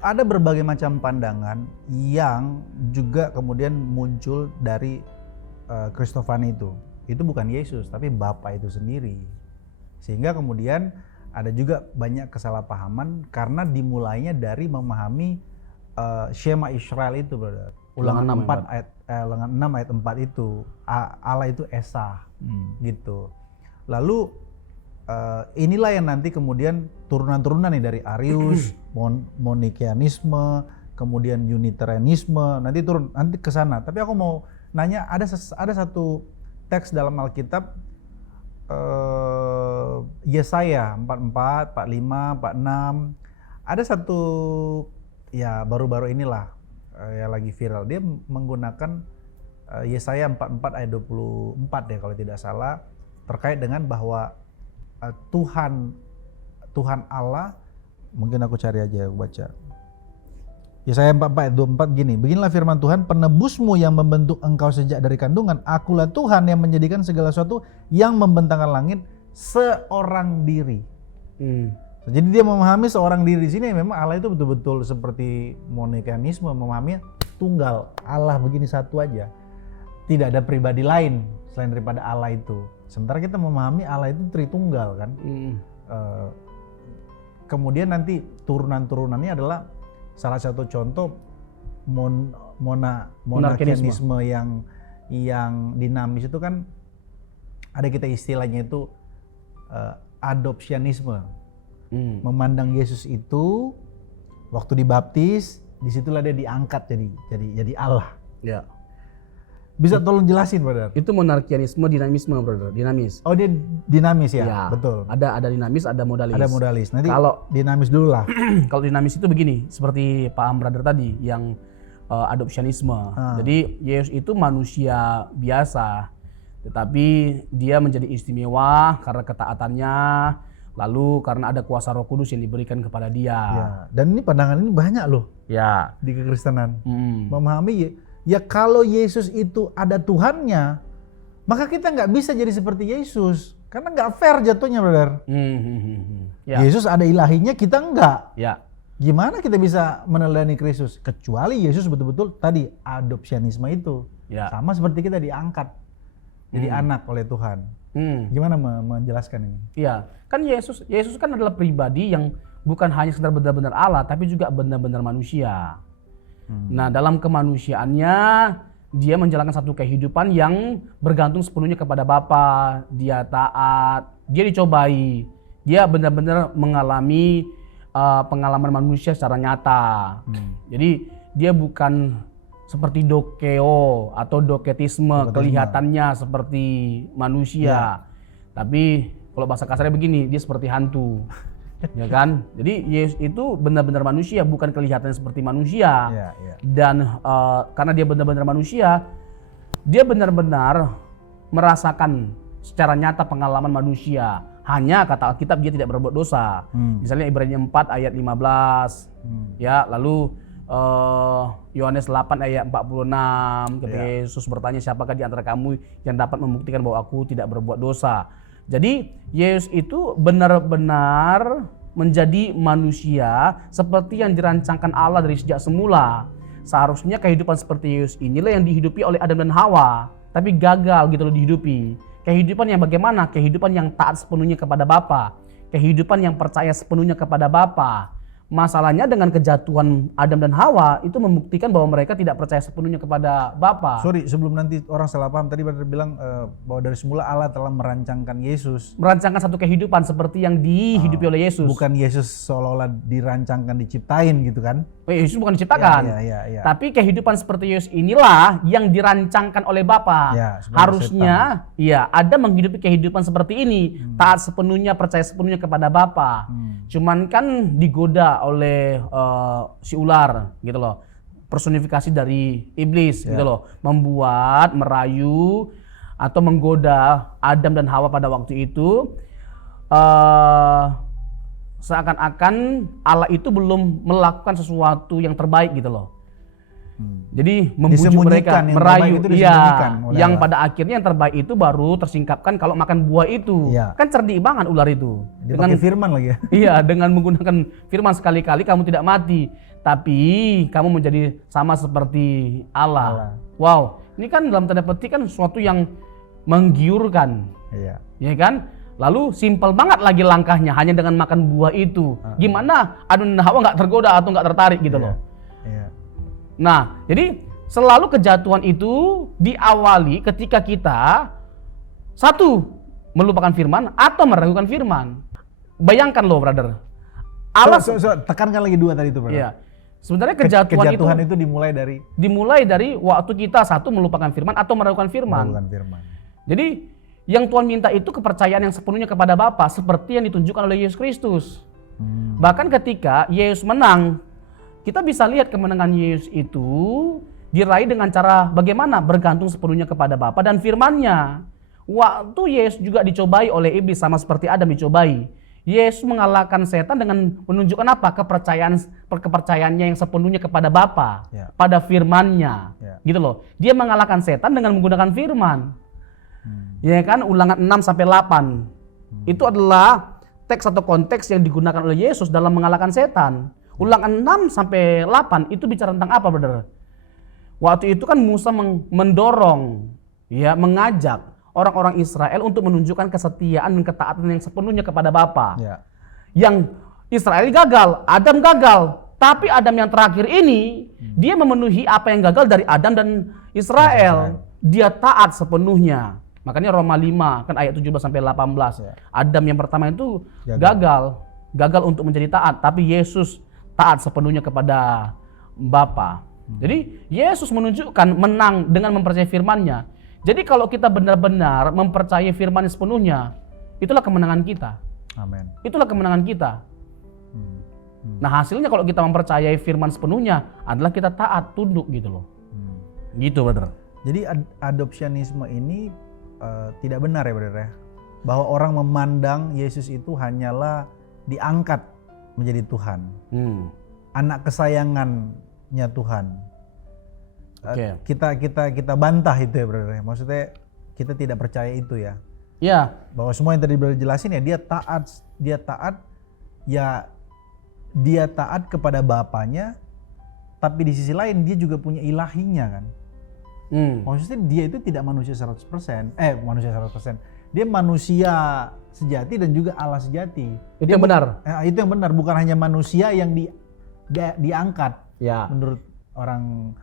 Ada berbagai macam pandangan yang juga kemudian muncul dari Kristofani itu. Itu bukan Yesus tapi Bapa itu sendiri. Sehingga kemudian ada juga banyak kesalahpahaman karena dimulainya dari memahami Shema Israel itu, brother. Ulangan 4 ayat ulangan 6 ayat 4 itu Allah itu Esa gitu. Lalu inilah yang nanti kemudian turunan-turunan nih dari Arius, Monikeanisme, kemudian Unitarianisme, nanti turun nanti ke sana. Tapi aku mau nanya, ada satu teks dalam Alkitab Yesaya 44, 45, 46. Ada satu ya baru-baru inilah yang lagi viral. Dia menggunakan Yesaya 44 ayat 24 ya kalau tidak salah, terkait dengan bahwa Tuhan Allah, mungkin aku cari aja, aku baca. Yesaya 44 ayat 24 gini, beginilah firman Tuhan, penebusmu yang membentuk engkau sejak dari kandungan, akulah Tuhan yang menjadikan segala sesuatu yang membentangkan langit seorang diri. Jadi dia memahami seorang diri di sini memang Allah itu betul-betul seperti Monikeanisme, memahami tunggal, Allah begini satu aja. Tidak ada pribadi lain selain daripada Allah itu. Sementara kita memahami Allah itu Tritunggal kan. Kemudian nanti turunan-turunannya adalah salah satu contoh monarkianisme yang dinamis itu kan ada kita istilahnya itu adopsianisme. Memandang Yesus itu waktu dibaptis, disitulah dia diangkat jadi Allah. Ya. Bisa tolong jelasin, brother? Itu monarkianisme, dinamisme, brother. Dinamis. Oh, dia dinamis ya? Ya, Betul. Ada dinamis, ada modalis. Ada modalis. Nanti Kalau dinamis dulu lah. kalau dinamis itu begini, seperti paham brother tadi yang adopsianisme. Jadi Yesus itu manusia biasa, tetapi dia menjadi istimewa karena ketaatannya, lalu karena ada kuasa Roh Kudus yang diberikan kepada dia. Ya. Dan ini pandangan ini banyak loh Ya. di kekristenan. Memahami ya kalau Yesus itu ada Tuhannya, maka kita nggak bisa jadi seperti Yesus. Karena nggak fair jatuhnya, brother. Ya. Yesus ada ilahinya, kita enggak. Ya. Gimana kita bisa meneladani Kristus? Kecuali Yesus betul-betul tadi adopsianisme itu. Ya. Sama seperti kita diangkat jadi anak oleh Tuhan. Gimana menjelaskan ini? Iya, kan Yesus kan adalah pribadi yang bukan hanya sekedar benar-benar Allah, tapi juga benar-benar manusia. Nah, dalam kemanusiaannya dia menjalankan satu kehidupan yang bergantung sepenuhnya kepada Bapa. Dia taat, dia dicobai, dia benar-benar mengalami pengalaman manusia secara nyata. Jadi dia bukan seperti dokeo atau doketisme, kelihatannya seperti manusia. Tapi kalau bahasa kasarnya begini, dia seperti hantu. Ya kan? Jadi Yesus itu benar-benar manusia, bukan kelihatannya seperti manusia. Dan karena dia benar-benar manusia, dia benar-benar merasakan secara nyata pengalaman manusia. Hanya kata Alkitab dia tidak berbuat dosa. Misalnya Ibrani 4 ayat 15. Ya, lalu Yohanes 8 ayat 46 ketika Yesus bertanya, siapakah di antara kamu yang dapat membuktikan bahwa aku tidak berbuat dosa. Jadi Yesus itu benar-benar menjadi manusia seperti yang dirancangkan Allah dari sejak semula. Seharusnya kehidupan seperti Yesus inilah yang dihidupi oleh Adam dan Hawa, tapi gagal gitu loh dihidupi. Kehidupan yang bagaimana? Kehidupan yang taat sepenuhnya kepada Bapa, kehidupan yang percaya sepenuhnya kepada Bapa. Masalahnya dengan kejatuhan Adam dan Hawa itu membuktikan bahwa mereka tidak percaya sepenuhnya kepada Bapa. Sorry, sebelum nanti orang salah paham, tadi Brother bilang bahwa dari semula Allah telah merancangkan Yesus. Merancangkan satu kehidupan seperti yang dihidupi oleh Yesus. Bukan Yesus seolah-olah dirancangkan, diciptain gitu kan? Yesus bukan diciptakan. Ya. Tapi kehidupan seperti Yesus inilah yang dirancangkan oleh Bapa. Harusnya ada menghidupi kehidupan seperti ini, taat sepenuhnya, percaya sepenuhnya kepada Bapa. Cuman kan digoda oleh si ular gitu loh, personifikasi dari iblis gitu loh, membuat, merayu atau menggoda Adam dan Hawa pada waktu itu, seakan-akan Allah itu belum melakukan sesuatu yang terbaik gitu loh. Jadi membujuk mereka, merayu, yang pada akhirnya yang terbaik itu baru tersingkapkan kalau makan buah itu. Kan cerdik banget ular itu. Dengan firman lagi ya. Iya, dengan menggunakan firman sekali-kali kamu tidak mati, tapi kamu menjadi sama seperti Allah. Wow, ini kan dalam tanda petik kan sesuatu yang menggiurkan. Ya kan? Lalu simpel banget lagi langkahnya, hanya dengan makan buah itu. Gimana Adam dan Hawa nggak tergoda atau nggak tertarik gitu loh. Nah, jadi selalu kejatuhan itu diawali ketika kita satu, melupakan firman atau meragukan firman. Bayangkan loh, brother. Allah tekankan lagi dua tadi itu, brother. Iya. Sebenarnya kejatuhan itu dimulai dari waktu kita satu melupakan firman atau meragukan firman. Jadi yang Tuhan minta itu kepercayaan yang sepenuhnya kepada Bapa seperti yang ditunjukkan oleh Yesus Kristus. Bahkan ketika Yesus menang, kita bisa lihat kemenangan Yesus itu diraih dengan cara bagaimana? Bergantung sepenuhnya kepada Bapa dan firman-Nya. Waktu Yesus juga dicobai oleh iblis sama seperti Adam dicobai. Yesus mengalahkan setan dengan menunjukkan apa? Kepercayaannya yang sepenuhnya kepada Bapa, pada firman-Nya. Gitu loh. Dia mengalahkan setan dengan menggunakan firman. Ya kan? Ulangan 6 sampai 8. Itu adalah teks atau konteks yang digunakan oleh Yesus dalam mengalahkan setan. Ulangan 6 sampai 8 itu bicara tentang apa, brother? Waktu itu kan Musa mendorong, mengajak orang-orang Israel untuk menunjukkan kesetiaan dan ketaatan yang sepenuhnya kepada Bapa. Yang Israel gagal, Adam gagal, tapi Adam yang terakhir ini dia memenuhi apa yang gagal dari Adam dan Israel. Dia taat sepenuhnya. Makanya Roma 5 kan ayat 17 sampai 18. Ya. Adam yang pertama itu Gagal. gagal untuk menjadi taat, tapi Yesus taat sepenuhnya kepada Bapa. Jadi Yesus menunjukkan menang dengan mempercayai firman-Nya. Jadi kalau kita benar-benar mempercayai firman sepenuhnya, itulah kemenangan kita. Amin. Itulah kemenangan kita. Hmm. Nah, hasilnya kalau kita mempercayai firman sepenuhnya adalah kita taat, tunduk gitu loh. Gitu, brother. Jadi adopsionisme ini tidak benar ya, brother ya? Bahwa orang memandang Yesus itu hanyalah diangkat menjadi Tuhan, anak kesayangannya Tuhan. Oke. Kita bantah itu ya, brother ya. Maksudnya kita tidak percaya itu ya. Ya, Bahwa semua yang tadi brother jelasin ya, dia taat kepada Bapaknya, tapi di sisi lain dia juga punya ilahinya kan. Maksudnya dia itu tidak manusia 100%. Manusia 100%. Dia manusia sejati dan juga Allah sejati. Itu yang benar. Itu yang benar, bukan hanya manusia yang diangkat Ya. menurut orang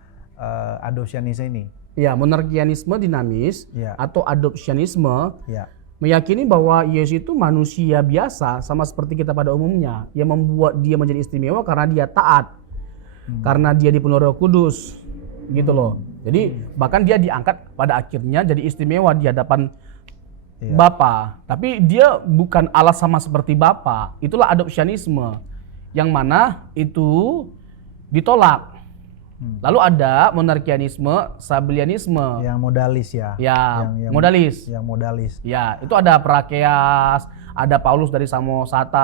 adopsionis ini. Ya, monarkianisme dinamis Ya. atau adopsionisme Ya. meyakini bahwa Yesus itu manusia biasa sama seperti kita pada umumnya, yang membuat dia menjadi istimewa karena dia taat, karena dia dipenuhi Roh Kudus, gitu loh. Jadi bahkan dia diangkat pada akhirnya jadi istimewa di hadapan Iya. Bapa, tapi dia bukan Allah sama seperti Bapa. Itulah adopsionisme, yang mana itu ditolak. Lalu ada monarkianisme, sabellianisme. Yang modalis ya. Ya, modalis. Yang modalis. Ya, itu ada Prakeas, ada Paulus dari Samosata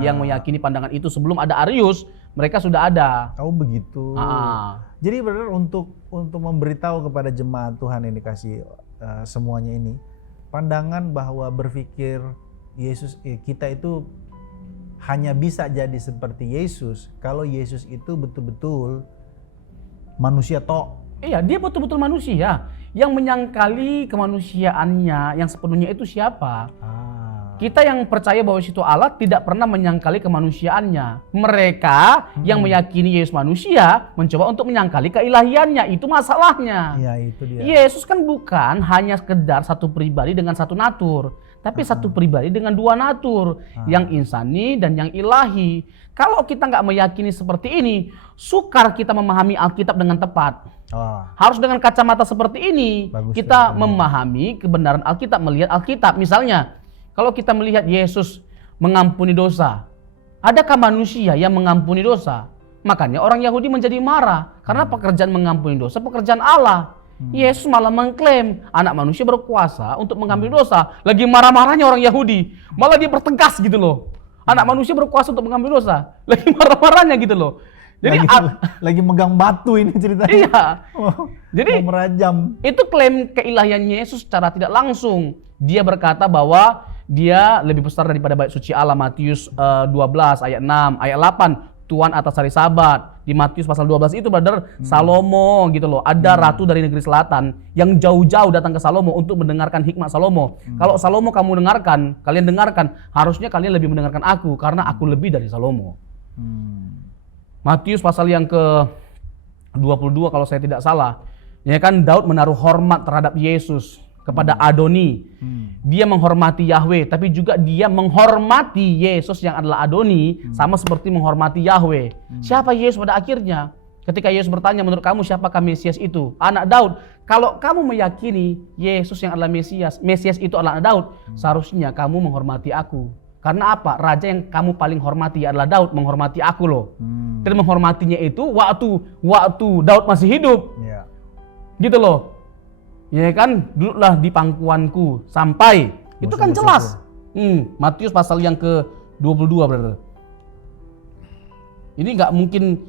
Ya. yang meyakini pandangan itu sebelum ada Arius, mereka sudah ada. Oh begitu. Ah. Jadi benar untuk memberitahu kepada jemaat Tuhan yang dikasih semuanya ini, pandangan bahwa berpikir Yesus kita itu hanya bisa jadi seperti Yesus kalau Yesus itu betul-betul manusia tok. Iya, dia betul-betul manusia. Yang menyangkali kemanusiaannya yang sepenuhnya itu siapa? Kita yang percaya bahwa Yesus itu Allah tidak pernah menyangkali kemanusiaannya. Mereka yang meyakini Yesus manusia mencoba untuk menyangkali keilahiannya. Itu masalahnya. Iya, itu dia. Yesus kan bukan hanya sekedar satu pribadi dengan satu natur, tapi satu pribadi dengan dua natur, yang insani dan yang ilahi. Kalau kita nggak meyakini seperti ini, sukar kita memahami Alkitab dengan tepat. Harus dengan kacamata seperti ini, Bagus kita sekali. memahami kebenaran Alkitab, melihat Alkitab. Misalnya, kalau kita melihat Yesus mengampuni dosa, adakah manusia yang mengampuni dosa? Makanya orang Yahudi menjadi marah, karena pekerjaan mengampuni dosa pekerjaan Allah. Yesus malah mengklaim anak manusia berkuasa untuk mengampuni dosa. Lagi marah-marahnya orang Yahudi, malah dia bertegas gitu loh. Anak manusia berkuasa untuk mengampuni dosa, lagi marah-marahnya gitu loh. Jadi lagi megang batu ini ceritanya. iya. Jadi Mau merajam. itu klaim keilahian Yesus secara tidak langsung. Dia berkata bahwa dia lebih besar daripada bait suci Allah. Matius 12 ayat 6, ayat 8, Tuhan atas hari Sabat. Di Matius pasal 12 itu brother, Salomo gitu loh. Ada ratu dari negeri selatan yang jauh-jauh datang ke Salomo untuk mendengarkan hikmat Salomo. Kalau Salomo kalian dengarkan, harusnya kalian lebih mendengarkan aku karena aku lebih dari Salomo. Matius pasal yang ke-22 kalau saya tidak salah. Ya kan, Daud menaruh hormat terhadap Yesus kepada Adoni. Dia menghormati Yahweh, tapi juga dia menghormati Yesus yang adalah Adoni, sama seperti menghormati Yahweh. Siapa Yesus pada akhirnya? Ketika Yesus bertanya, menurut kamu siapakah Mesias itu? Anak Daud. Kalau kamu meyakini Yesus yang adalah Mesias itu adalah anak Daud, seharusnya kamu menghormati aku. Karena apa? Raja yang kamu paling hormati adalah Daud, menghormati aku loh. Dan menghormatinya itu waktu Daud masih hidup. Ya. Gitu loh. Ya kan, duduklah di pangkuanku sampai. Itu kan jelas. Matius pasal yang ke-22 brother. Ini nggak mungkin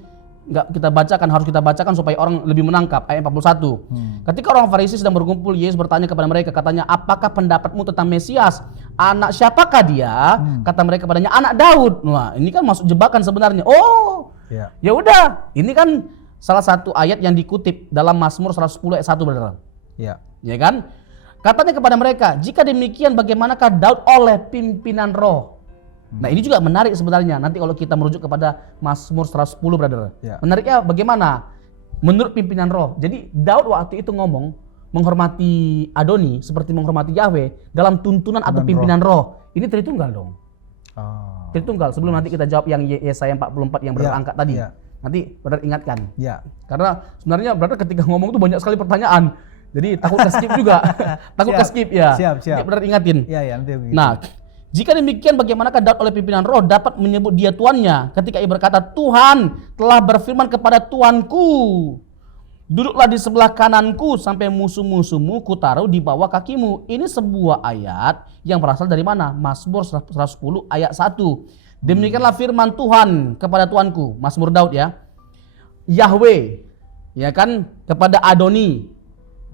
nggak kita bacakan, harus kita bacakan supaya orang lebih menangkap. Ayat 41. Ketika orang Farisi sedang berkumpul, Yesus bertanya kepada mereka, katanya, apakah pendapatmu tentang Mesias? Anak siapakah dia? Kata mereka padanya, anak Daud. Wah, ini kan masuk jebakan sebenarnya. Oh, ya udah. Ini kan salah satu ayat yang dikutip dalam Mazmur 110 ayat 1 brother. Ya kan? Katanya kepada mereka, jika demikian bagaimanakah Daud oleh pimpinan roh? Nah ini juga menarik sebenarnya. Nanti kalau kita merujuk kepada Mazmur 110 brother. Menariknya bagaimana? Menurut pimpinan roh. Jadi Daud waktu itu ngomong, menghormati Adoni seperti menghormati Yahweh dalam tuntunan atau pimpinan roh. Ini Tritunggal dong. Oh. Tritunggal. Sebelum nanti kita jawab yang Yesaya 44 yang berangkat tadi. Ya. Nanti brother ingatkan. Ya. Karena sebenarnya brother ketika ngomong tuh banyak sekali pertanyaan. Jadi takut ke-skip juga. Takut ke-skip ya. Siap. Jadi brother ingatin. Ya nanti begitu. Nah, jika demikian bagaimanakah Daud oleh pimpinan roh dapat menyebut dia tuannya ketika ia berkata, Tuhan telah berfirman kepada Tuanku, duduklah di sebelah kananku sampai musuh-musuhmu kutaruh di bawah kakimu. Ini sebuah ayat yang berasal dari mana? Mazmur 110 ayat 1. Demikianlah firman Tuhan kepada Tuanku, Mazmur Daud ya. Yahweh, ya kan, kepada Adoni.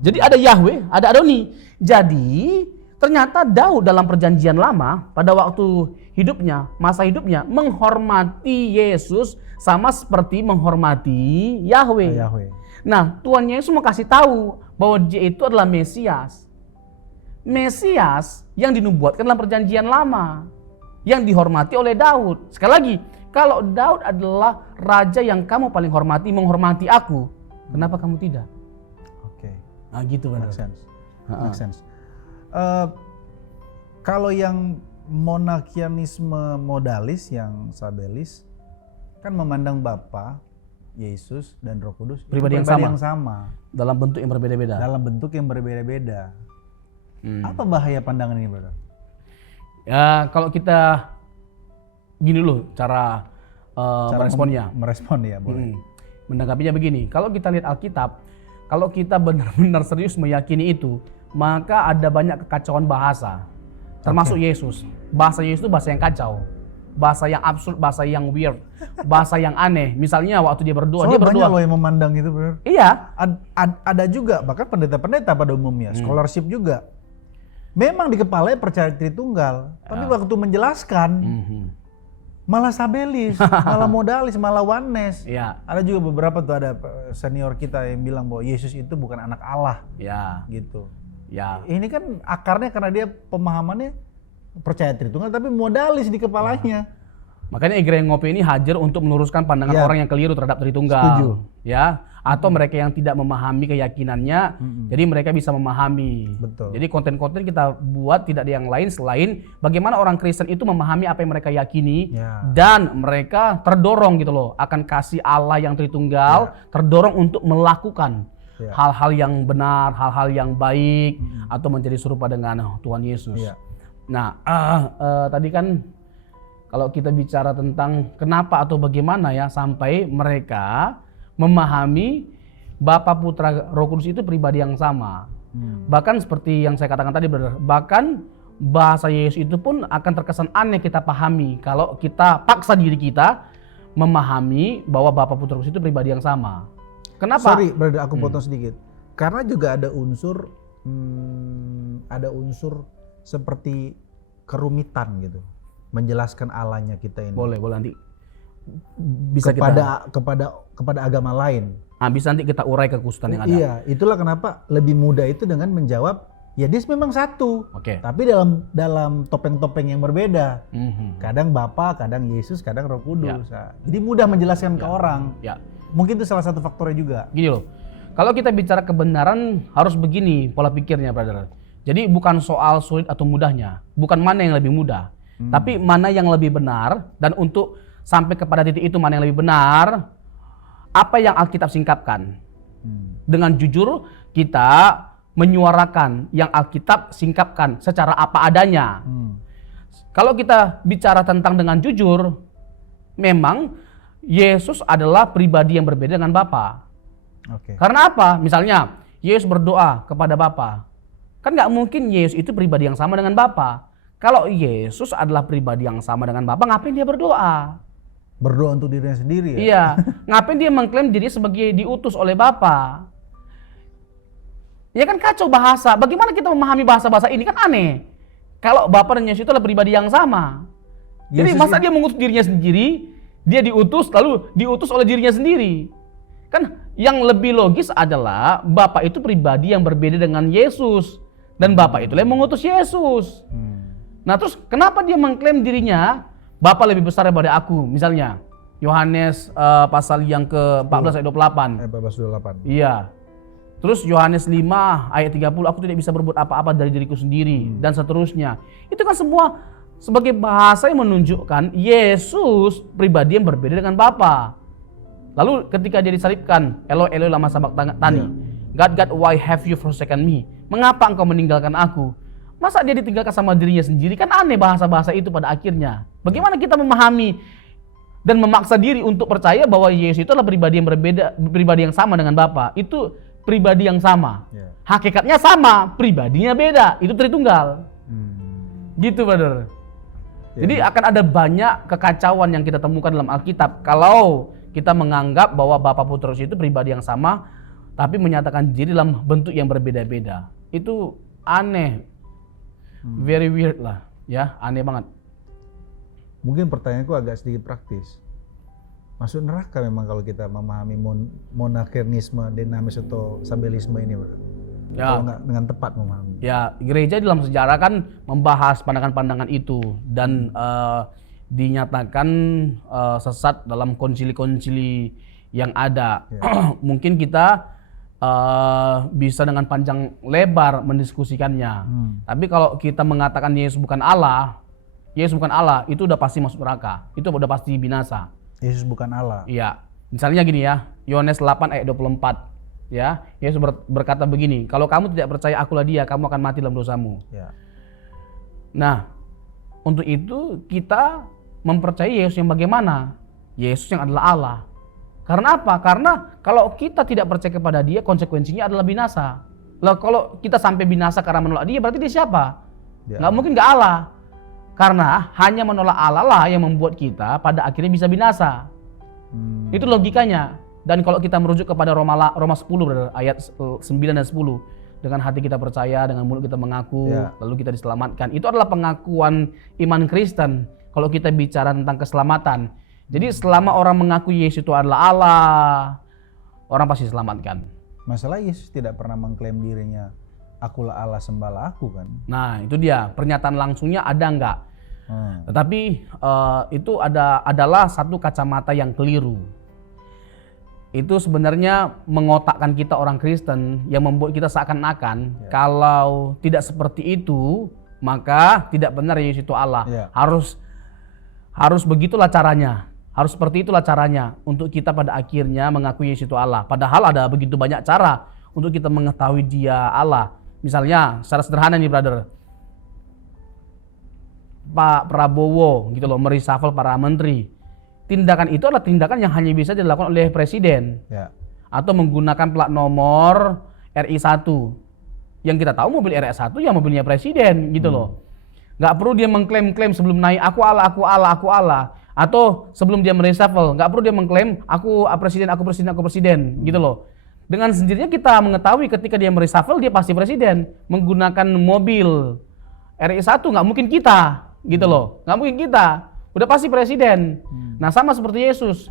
Jadi ada Yahweh, ada Adoni. Jadi ternyata Daud dalam perjanjian lama pada waktu hidupnya, masa hidupnya menghormati Yesus sama seperti menghormati Yahweh. Yahweh. Nah, Tuhan Yesus mau kasih tahu bahwa dia itu adalah Mesias. Mesias yang dinubuatkan dalam perjanjian lama, yang dihormati oleh Daud. Sekali lagi, kalau Daud adalah raja yang kamu paling hormati, menghormati aku, kenapa kamu tidak? Oke. Nah, gitu kan. Make sense. Make sense. Kalau yang monakianisme modalis, yang sabelis, kan memandang Bapa, Yesus dan Roh Kudus Pribadi yang sama. Dalam bentuk yang berbeda-beda. Dalam bentuk yang berbeda-beda. Apa bahaya pandangan ini, brother? Ya, kalau kita gini dulu cara meresponnya. Merespon ya, boleh. Menanggapinya begini, kalau kita lihat Alkitab, kalau kita benar-benar serius meyakini itu, maka ada banyak kekacauan bahasa. Termasuk Yesus. Bahasa Yesus itu bahasa yang kacau. Bahasa yang absurd, bahasa yang weird, bahasa yang aneh. Misalnya waktu dia berdoa, Soalnya dia berdoa. banyak loh yang memandang itu, brother. Iya. Ada juga, bahkan pendeta-pendeta pada umumnya, scholarship juga. Memang di kepalanya percaya Tritunggal, tapi waktu menjelaskan malah sabelis, malah modalis, malah oneness. Iya. Ada juga beberapa tuh, ada senior kita yang bilang bahwa Yesus itu bukan anak Allah, Ya. gitu. Ya. Ini kan akarnya karena dia pemahamannya percaya Tritunggal tapi modalis di kepalanya. Makanya Igreja Ngopi ini hadir untuk meluruskan pandangan Ya. orang yang keliru terhadap Tritunggal. Setuju. Ya, atau mereka yang tidak memahami keyakinannya, jadi mereka bisa memahami. Betul. Jadi konten-konten kita buat tidak ada yang lain selain bagaimana orang Kristen itu memahami apa yang mereka yakini Ya. dan mereka terdorong gitu loh akan kasih Allah yang Tritunggal, terdorong untuk melakukan Ya. hal-hal yang benar, hal-hal yang baik atau menjadi serupa dengan Tuhan Yesus. Ya. Nah, tadi kan kalau kita bicara tentang kenapa atau bagaimana ya sampai mereka memahami Bapa, Putra, Roh Kudus itu pribadi yang sama. Bahkan seperti yang saya katakan tadi, brother, bahkan bahasa Yesus itu pun akan terkesan aneh kita pahami kalau kita paksa diri kita memahami bahwa Bapa, Putra, Roh Kudus itu pribadi yang sama. Kenapa? Sorry, brother, aku potong sedikit. Karena juga ada unsur seperti kerumitan gitu, menjelaskan Allahnya kita ini. Boleh nanti bisa kepada agama lain. bisa nanti kita urai kekhususan yang ada. Iya, itulah kenapa lebih mudah itu dengan menjawab ya dia memang satu. Oke. Tapi dalam topeng-topeng yang berbeda. Kadang Bapa, kadang Yesus, kadang Roh Kudus. Nah, jadi mudah menjelaskan ke orang. Ya. Mungkin itu salah satu faktornya juga. Gini loh, kalau kita bicara kebenaran harus begini pola pikirnya, brother. Jadi bukan soal sulit atau mudahnya, bukan mana yang lebih mudah, tapi mana yang lebih benar, dan untuk sampai kepada titik itu mana yang lebih benar, apa yang Alkitab singkapkan. Dengan jujur kita menyuarakan yang Alkitab singkapkan secara apa adanya. Kalau kita bicara tentang dengan jujur, memang Yesus adalah pribadi yang berbeda dengan Bapa. Oke. Karena apa? Misalnya Yesus berdoa kepada Bapa. Kan nggak mungkin Yesus itu pribadi yang sama dengan Bapa. Kalau Yesus adalah pribadi yang sama dengan Bapa, ngapain dia berdoa? Berdoa untuk dirinya sendiri ya? Iya. Ngapain dia mengklaim diri sebagai diutus oleh Bapa? Ya kan kacau bahasa. Bagaimana kita memahami bahasa-bahasa ini? Kan aneh. Kalau Bapa dan Yesus itu adalah pribadi yang sama. Jadi Yesus masa dia mengutus dirinya sendiri, dia diutus lalu diutus oleh dirinya sendiri? Kan yang lebih logis adalah Bapa itu pribadi yang berbeda dengan Yesus. Dan Bapa itulah yang mengutus Yesus. Nah terus kenapa dia mengklaim dirinya Bapa lebih besar daripada aku? Misalnya Yohanes pasal yang ke-14 ayat 28. 14:28. Iya. Terus Yohanes 5 ayat 30, aku tidak bisa berbuat apa-apa dari diriku sendiri, dan seterusnya. Itu kan semua sebagai bahasa yang menunjukkan Yesus pribadi yang berbeda dengan Bapa. Lalu ketika dia disalibkan, Eloi Eloi lama sabachthani, God God why have you forsaken me? Mengapa engkau meninggalkan aku? Masa dia ditinggalkan sama dirinya sendiri? Kan aneh bahasa-bahasa itu pada akhirnya. Bagaimana kita memahami dan memaksa diri untuk percaya bahwa Yesus itu adalah pribadi yang berbeda, pribadi yang sama dengan Bapa? Itu pribadi yang sama. Hakikatnya sama, pribadinya beda. Itu Tritunggal. Gitu, brother. Jadi akan ada banyak kekacauan yang kita temukan dalam Alkitab kalau kita menganggap bahwa Bapa Putra Roh itu pribadi yang sama tapi menyatakan diri dalam bentuk yang berbeda-beda. Itu aneh. Very weird lah, ya, aneh banget. Mungkin pertanyaanku agak sedikit praktis. Masuk neraka memang kalau kita memahami monakernisme, dinamis atau sabelisme ini, bro. Ya. Kalau nggak dengan tepat memahami. Ya, gereja dalam sejarah kan membahas pandangan-pandangan itu dan dinyatakan sesat dalam konsili-konsili yang ada. Mungkin kita bisa dengan panjang lebar mendiskusikannya. Tapi kalau kita mengatakan Yesus bukan Allah, itu udah pasti masuk neraka. Itu udah pasti binasa. Yesus bukan Allah. Iya. Misalnya gini ya, Yohanes 8 ayat 24. Ya, Yesus berkata begini, kalau kamu tidak percaya akulah dia, kamu akan mati dalam dosamu. Ya. Nah, untuk itu kita mempercayai Yesus yang bagaimana? Yesus yang adalah Allah. Karena apa? Karena kalau kita tidak percaya kepada dia, konsekuensinya adalah binasa. Lah kalau kita sampai binasa karena menolak dia, berarti dia siapa? Nggak mungkin nggak Allah. Karena hanya menolak Allah lah yang membuat kita pada akhirnya bisa binasa. Itu logikanya. Dan kalau kita merujuk kepada Roma 10 ayat 9 dan 10, dengan hati kita percaya, dengan mulut kita mengaku, lalu kita diselamatkan. Itu adalah pengakuan iman Kristen kalau kita bicara tentang keselamatan. Jadi selama orang mengaku Yesus itu adalah Allah, orang pasti diselamatkan. Masalah Yesus tidak pernah mengklaim dirinya, akulah Allah, sembahlah aku, kan. Nah itu dia, pernyataan langsungnya ada enggak? Tetapi itu adalah satu kacamata yang keliru. Itu sebenarnya mengotakkan kita orang Kristen yang membuat kita seakan-akan kalau tidak seperti itu maka tidak benar Yesus itu Allah. Harus begitulah caranya. Harus seperti itulah caranya untuk kita pada akhirnya mengakui Yesus itu Allah. Padahal ada begitu banyak cara untuk kita mengetahui dia Allah. Misalnya secara sederhana nih, brother. Pak Prabowo gitu loh mereshuffle para menteri. Tindakan itu adalah tindakan yang hanya bisa dilakukan oleh presiden. Atau menggunakan plat nomor RI1. Yang kita tahu mobil RI1 ya mobilnya presiden gitu loh. Nggak perlu dia mengklaim-klaim sebelum naik aku Allah, aku Allah, aku Allah. Atau sebelum dia mereshuffle, nggak perlu dia mengklaim aku presiden gitu loh. Dengan sendirinya kita mengetahui ketika dia mereshuffle dia pasti presiden. Menggunakan mobil RI1 nggak mungkin kita gitu loh. Nggak mungkin kita. Udah pasti presiden. Nah sama seperti Yesus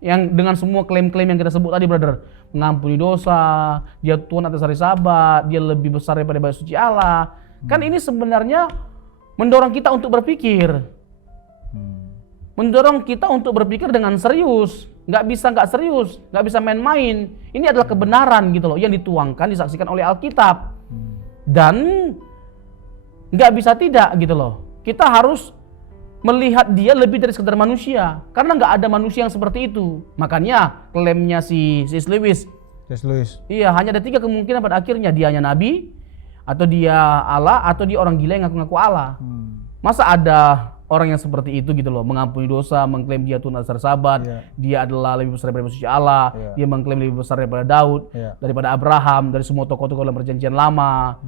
yang dengan semua klaim-klaim yang kita sebut tadi, brother, mengampuni dosa, dia Tuhan atas hari Sabat, dia lebih besar daripada bait suci Allah. Kan ini sebenarnya mendorong kita untuk berpikir, mendorong kita untuk berpikir dengan serius, nggak serius, nggak bisa main-main. Ini adalah kebenaran gitu loh yang dituangkan, disaksikan oleh Alkitab, dan nggak bisa tidak gitu loh. Kita harus melihat dia lebih dari sekedar manusia, karena nggak ada manusia yang seperti itu. Makanya klaimnya si C.S. Lewis, iya, hanya ada 3 kemungkinan pada akhirnya, dia hanya nabi, atau dia Allah, atau dia orang gila yang ngaku-ngaku Allah. Masa ada orang yang seperti itu gitu loh, mengampuni dosa, mengklaim dia Tuhan atas hari Sabat, dia adalah lebih besar daripada suci Allah, dia mengklaim lebih besar daripada Daud, daripada Abraham, dari semua tokoh-tokoh dalam perjanjian lama.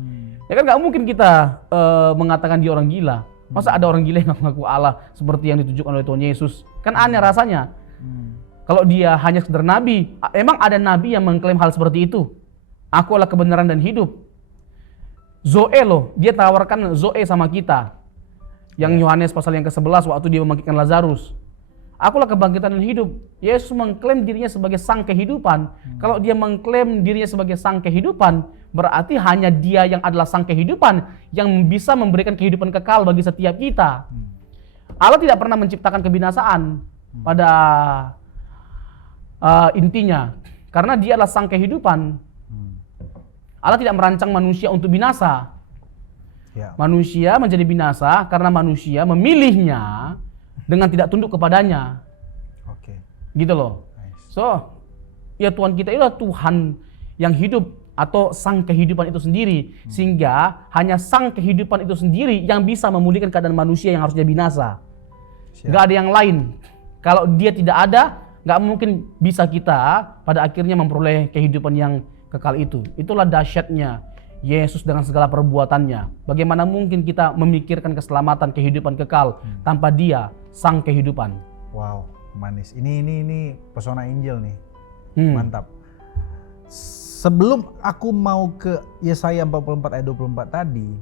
Ya kan nggak mungkin kita mengatakan dia orang gila. Masa ada orang gila yang ngaku Allah seperti yang ditunjukkan oleh Tuhan Yesus? Kan aneh rasanya. Kalau dia hanya sekedar nabi, emang ada nabi yang mengklaim hal seperti itu? Aku adalah kebenaran dan hidup. Zoe loh, dia tawarkan Zoe sama kita. Yang Yohanes pasal yang ke-11 waktu dia membangkitkan Lazarus. Akulah kebangkitan dan hidup. Yesus mengklaim dirinya sebagai sang kehidupan. Kalau dia mengklaim dirinya sebagai sang kehidupan, berarti hanya dia yang adalah sang kehidupan yang bisa memberikan kehidupan kekal bagi setiap kita. Allah tidak pernah menciptakan kebinasaan pada intinya, karena dia adalah sang kehidupan. Allah tidak merancang manusia untuk binasa. Ya. Manusia menjadi binasa karena manusia memilihnya dengan tidak tunduk kepadanya. Oke. Gitu loh. Nice. So, ya Tuhan kita itulah Tuhan yang hidup atau sang kehidupan itu sendiri. Sehingga hanya sang kehidupan itu sendiri yang bisa memulihkan keadaan manusia yang harusnya binasa. Siap. Gak ada yang lain. Kalau dia tidak ada, gak mungkin bisa kita pada akhirnya memperoleh kehidupan yang kekal itu. Itulah dahsyatnya Yesus dengan segala perbuatannya. Bagaimana mungkin kita memikirkan keselamatan kehidupan kekal tanpa Dia, sang kehidupan. Wow, manis. Ini pesona Injil nih. Mantap. Sebelum aku mau ke Yesaya 44 ayat 24 tadi,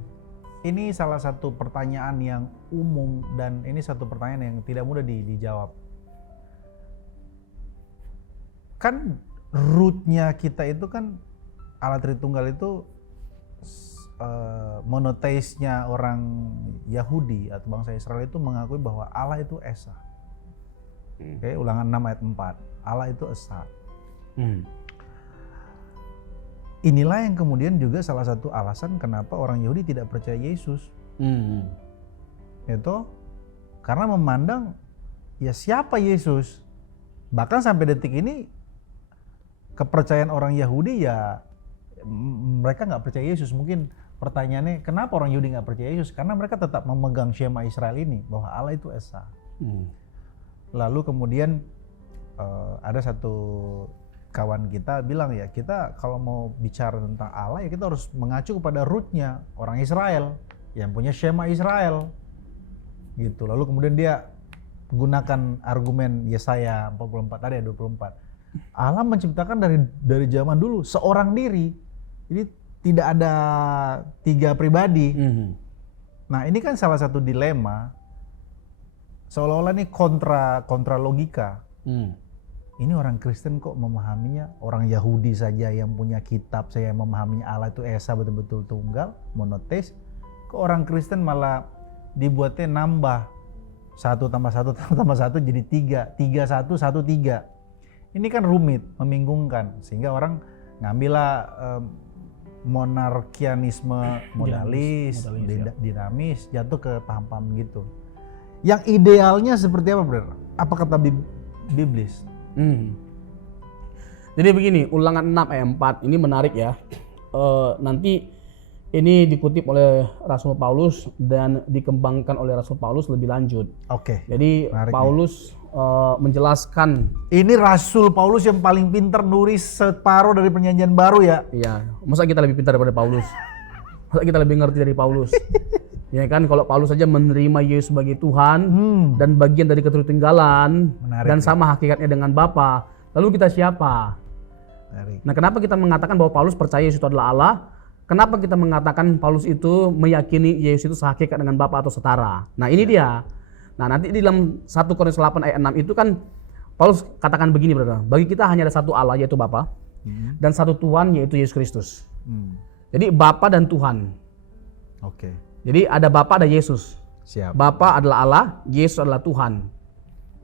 ini salah satu pertanyaan yang umum dan ini satu pertanyaan yang tidak mudah dijawab. Kan rootnya kita itu kan Allah Tritunggal itu monoteisnya orang Yahudi atau bangsa Israel itu mengakui bahwa Allah itu Esa. Oke, Ulangan 6 ayat 4. Allah itu Esa. Inilah yang kemudian juga salah satu alasan kenapa orang Yahudi tidak percaya Yesus. Itu karena memandang ya siapa Yesus. Bahkan sampai detik ini kepercayaan orang Yahudi ya mereka nggak percaya Yesus. Mungkin pertanyaannya kenapa orang Yahudi nggak percaya Yesus? Karena mereka tetap memegang Shema Israel ini bahwa Allah itu Esa. Lalu kemudian ada satu kawan kita bilang ya kita kalau mau bicara tentang Allah ya kita harus mengacu kepada rootnya orang Israel yang punya Shema Israel gitu. Lalu kemudian dia gunakan argumen Yesaya 44 tadi 24. Allah menciptakan dari zaman dulu seorang diri. Jadi tidak ada tiga pribadi. Nah ini kan salah satu dilema. Seolah-olah ini kontra logika. Ini orang Kristen kok memahaminya, orang Yahudi saja yang punya kitab saya memahaminya Allah itu Esa betul-betul tunggal, monoteis. Kok orang Kristen malah dibuatnya nambah 1 tambah 1 tambah 1 jadi 3, 3 1 1 3. Ini kan rumit, membingungkan sehingga orang ngambillah monarkianisme modalis, dinamis, jatuh ke paham-paham gitu. Yang idealnya seperti apa, Bro? Apa kata biblis? Jadi begini, Ulangan 6 ayat 4 ini menarik ya. Nanti ini dikutip oleh Rasul Paulus dan dikembangkan oleh Rasul Paulus lebih lanjut. Oke. Jadi menarik Paulus menjelaskan. Ini Rasul Paulus yang paling pintar nulis separuh dari Perjanjian Baru ya. Iya, masa kita lebih pintar daripada Paulus? Masa kita lebih ngerti dari Paulus? Ya kan, kalau Paulus saja menerima Yesus sebagai Tuhan dan bagian dari ketertinggalan dan sama hakikatnya dengan Bapa. Lalu kita siapa? Menarik. Nah, kenapa kita mengatakan bahwa Paulus percaya Yesus itu adalah Allah? Kenapa kita mengatakan Paulus itu meyakini Yesus itu sehakikat dengan Bapa atau setara? Nah, ini dia. Nah, nanti di dalam 1 Korintus 8 ayat 6 itu kan Paulus katakan begini, Brother. Bagi kita hanya ada satu Allah yaitu Bapa dan satu Tuhan yaitu Yesus Kristus. Jadi Bapa dan Tuhan. Oke. Jadi ada Bapa, ada Yesus. Siap. Bapa adalah Allah, Yesus adalah Tuhan.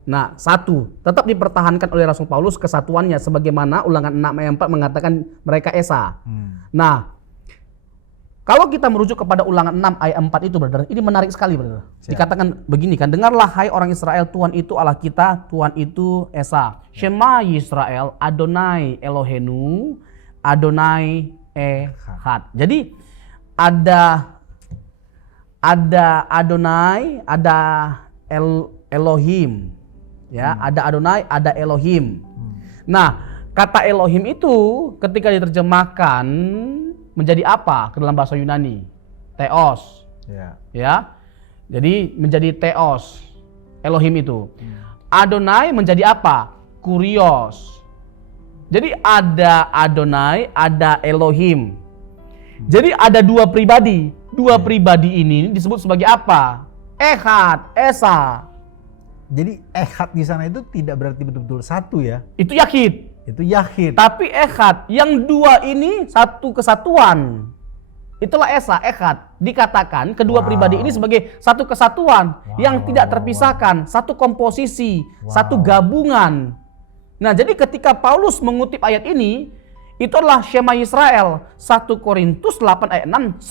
Nah, satu, tetap dipertahankan oleh Rasul Paulus kesatuannya sebagaimana Ulangan 6 ayat 4 mengatakan mereka Esa. Nah, kalau kita merujuk kepada Ulangan 6 ayat 4 itu, Brother, ini menarik sekali, Brother. Siap. Dikatakan begini kan, dengarlah hai orang Israel, Tuhan itu Allah kita, Tuhan itu Esa. Shema Yisrael, Adonai Elohenu, Adonai Echad. Jadi ada Adonai, ada Elohim. Ya, ada Adonai, ada Elohim. Nah, kata Elohim itu ketika diterjemahkan menjadi apa ke dalam bahasa Yunani? Theos. Ya. Jadi menjadi Theos. Elohim itu. Adonai menjadi apa? Kurios. Jadi ada Adonai, ada Elohim. Jadi ada dua pribadi. Dua pribadi ini disebut sebagai apa? Echad, Esa. Jadi Echad di sana itu tidak berarti betul-betul satu ya. Itu Yahid. Itu Yahid. Tapi Echad, yang dua ini satu kesatuan. Itulah Esa, Echad. Dikatakan kedua pribadi ini sebagai satu kesatuan yang tidak terpisahkan, satu komposisi, satu gabungan. Nah, jadi ketika Paulus mengutip ayat ini Itu adalah Shema Israel. 1 Korintus 8 ayat 6,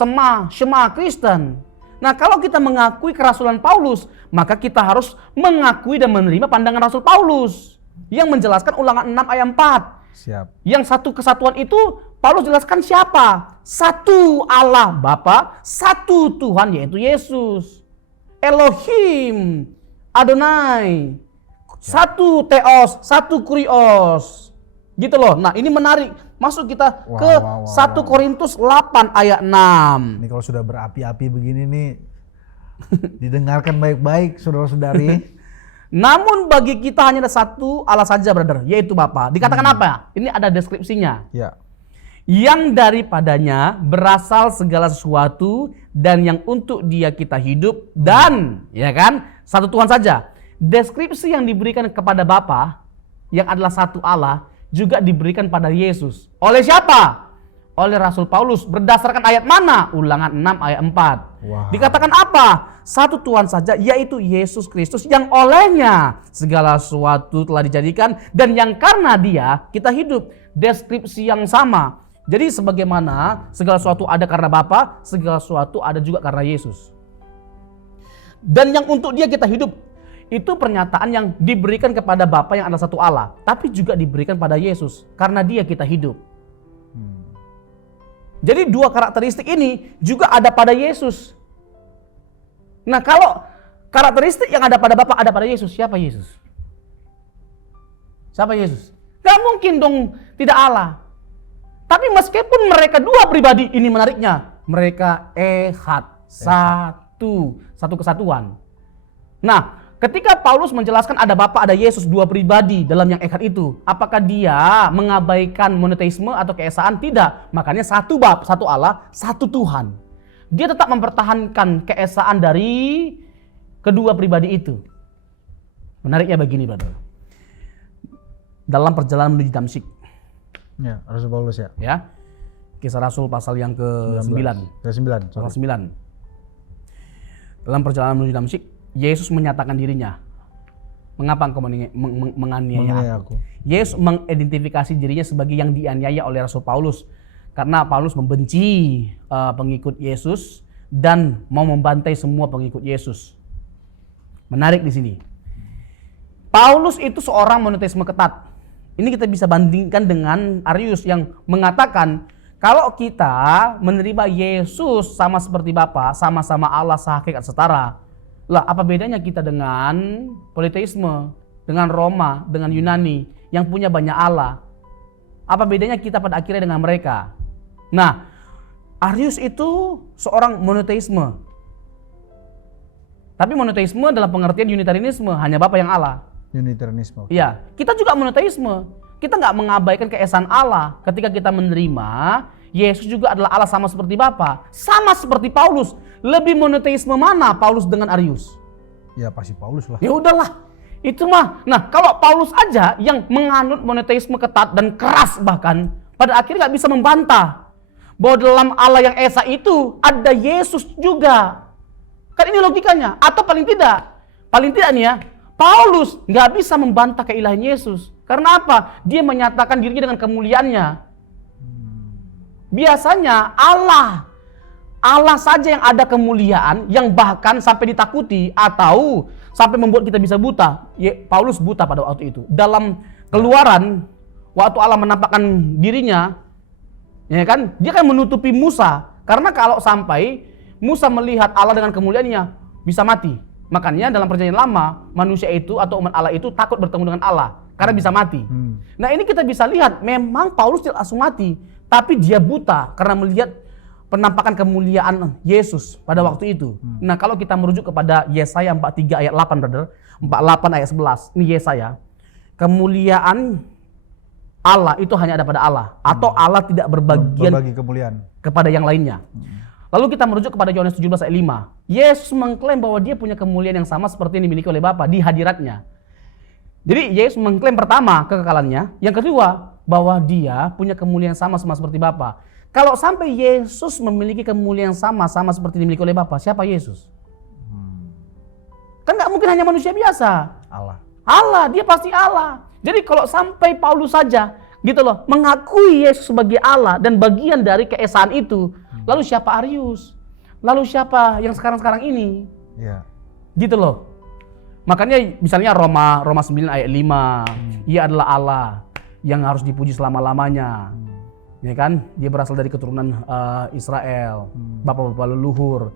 Shema Kristen. Nah, kalau kita mengakui kerasulan Paulus, maka kita harus mengakui dan menerima pandangan Rasul Paulus yang menjelaskan Ulangan 6 ayat 4. Siap. Yang satu kesatuan itu Paulus jelaskan siapa? Satu Allah Bapa, satu Tuhan yaitu Yesus. Elohim, Adonai, satu Theos, satu Kurios. Gitu loh. Nah, ini menarik. Masuk kita ke 1 Korintus 8 ayat 6. Ini kalau sudah berapi-api begini nih, didengarkan baik-baik saudara-saudari. Namun bagi kita hanya ada satu Allah saja, brother, yaitu Bapa. Dikatakan apa? Ini ada deskripsinya. Ya. Yang daripadanya berasal segala sesuatu dan yang untuk Dia kita hidup dan, ya kan, satu Tuhan saja. Deskripsi yang diberikan kepada Bapa yang adalah satu Allah juga diberikan pada Yesus. Oleh siapa? Oleh Rasul Paulus. Berdasarkan ayat mana? Ulangan 6 ayat 4. Wow. Dikatakan apa? Satu Tuhan saja, yaitu Yesus Kristus yang olehnya segala sesuatu telah dijadikan dan yang karena Dia kita hidup. Deskripsi yang sama. Jadi sebagaimana segala sesuatu ada karena Bapa, segala sesuatu ada juga karena Yesus. Dan yang untuk Dia kita hidup. Itu pernyataan yang diberikan kepada Bapa yang adalah satu Allah, tapi juga diberikan pada Yesus karena Dia kita hidup. Jadi dua karakteristik ini juga ada pada Yesus. Nah, kalau karakteristik yang ada pada Bapa ada pada Yesus, siapa Yesus? Siapa Yesus? Gak mungkin dong tidak Allah. Tapi meskipun mereka dua pribadi, ini menariknya, mereka ehad, satu kesatuan. Nah, ketika Paulus menjelaskan ada Bapa, ada Yesus, dua pribadi dalam yang echad itu, apakah dia mengabaikan monoteisme atau keesaan? Tidak. Makanya satu Bapa, satu Allah, satu Tuhan. Dia tetap mempertahankan keesaan dari kedua pribadi itu. Menariknya begini, brother. Dalam perjalanan menuju Damsyik. Ya, Rasul Paulus ya. Ya. Kisah Rasul pasal yang ke-9. Pasal 9. Dalam perjalanan menuju Damsyik, Yesus menyatakan dirinya. Mengapa engkau menganiaya aku? Yesus mengidentifikasi dirinya sebagai yang dianiaya oleh Rasul Paulus. Karena Paulus membenci pengikut Yesus dan mau membantai semua pengikut Yesus. Menarik di sini. Paulus itu seorang monoteisme ketat. Ini kita bisa bandingkan dengan Arius yang mengatakan kalau kita menerima Yesus sama seperti Bapa, sama-sama Allah sehakikat setara. Lah, apa bedanya kita dengan politeisme, dengan Roma, dengan Yunani yang punya banyak Allah? Apa bedanya kita pada akhirnya dengan mereka? Nah, Arius itu seorang monoteisme. Tapi monoteisme dalam pengertian Unitarianisme, hanya Bapa yang Allah. Unitarianisme. Iya, kita juga monoteisme. Kita nggak mengabaikan keesaan Allah ketika kita menerima Yesus juga adalah Allah sama seperti Bapa, sama seperti Paulus. Lebih monoteisme mana Paulus dengan Arius? Ya pasti Paulus lah. Ya udahlah, itu mah. Nah, kalau Paulus aja yang menganut monoteisme ketat dan keras bahkan pada akhirnya nggak bisa membantah bahwa dalam Allah yang esa itu ada Yesus juga. Kan ini logikanya. Atau paling tidak nih ya, Paulus nggak bisa membantah keilahian Yesus. Karena apa? Dia menyatakan dirinya dengan kemuliaannya. Biasanya Allah saja yang ada kemuliaan, yang bahkan sampai ditakuti atau sampai membuat kita bisa buta. Paulus buta pada waktu itu. Dalam Keluaran, waktu Allah menampakkan dirinya, ya kan? Dia kan menutupi Musa. Karena kalau sampai Musa melihat Allah dengan kemuliaannya, bisa mati. Makanya dalam perjanjian lama, manusia itu atau umat Allah itu takut bertemu dengan Allah karena bisa mati. Nah, ini kita bisa lihat memang Paulus tidak langsung mati, tapi dia buta karena melihat penampakan kemuliaan Yesus pada waktu itu. Nah, kalau kita merujuk kepada Yesaya 43 ayat 8, brother, 48 ayat 11. Ini Yesaya. Kemuliaan Allah itu hanya ada pada Allah, atau Allah tidak berbagi kemuliaan kepada yang lainnya. Lalu kita merujuk kepada Yohanes 17 ayat 5. Yesus mengklaim bahwa dia punya kemuliaan yang sama seperti yang dimiliki oleh Bapa di hadiratnya. Jadi Yesus mengklaim pertama kekekalannya, yang kedua bahwa dia punya kemuliaan sama seperti Bapa. Kalau sampai Yesus memiliki kemuliaan sama seperti yang dimiliki oleh Bapa, siapa Yesus? Kan nggak mungkin hanya manusia biasa. Allah. Allah, dia pasti Allah. Jadi kalau sampai Paulus saja Gitu loh, mengakui Yesus sebagai Allah dan bagian dari keesaan itu. Lalu siapa Arius? Lalu siapa yang sekarang-sekarang ini? Ya. Gitu loh. Makanya misalnya Roma 9 ayat 5, Ia adalah Allah yang harus dipuji selama-lamanya. Ya kan? Dia berasal dari keturunan Israel, bapak-bapak leluhur.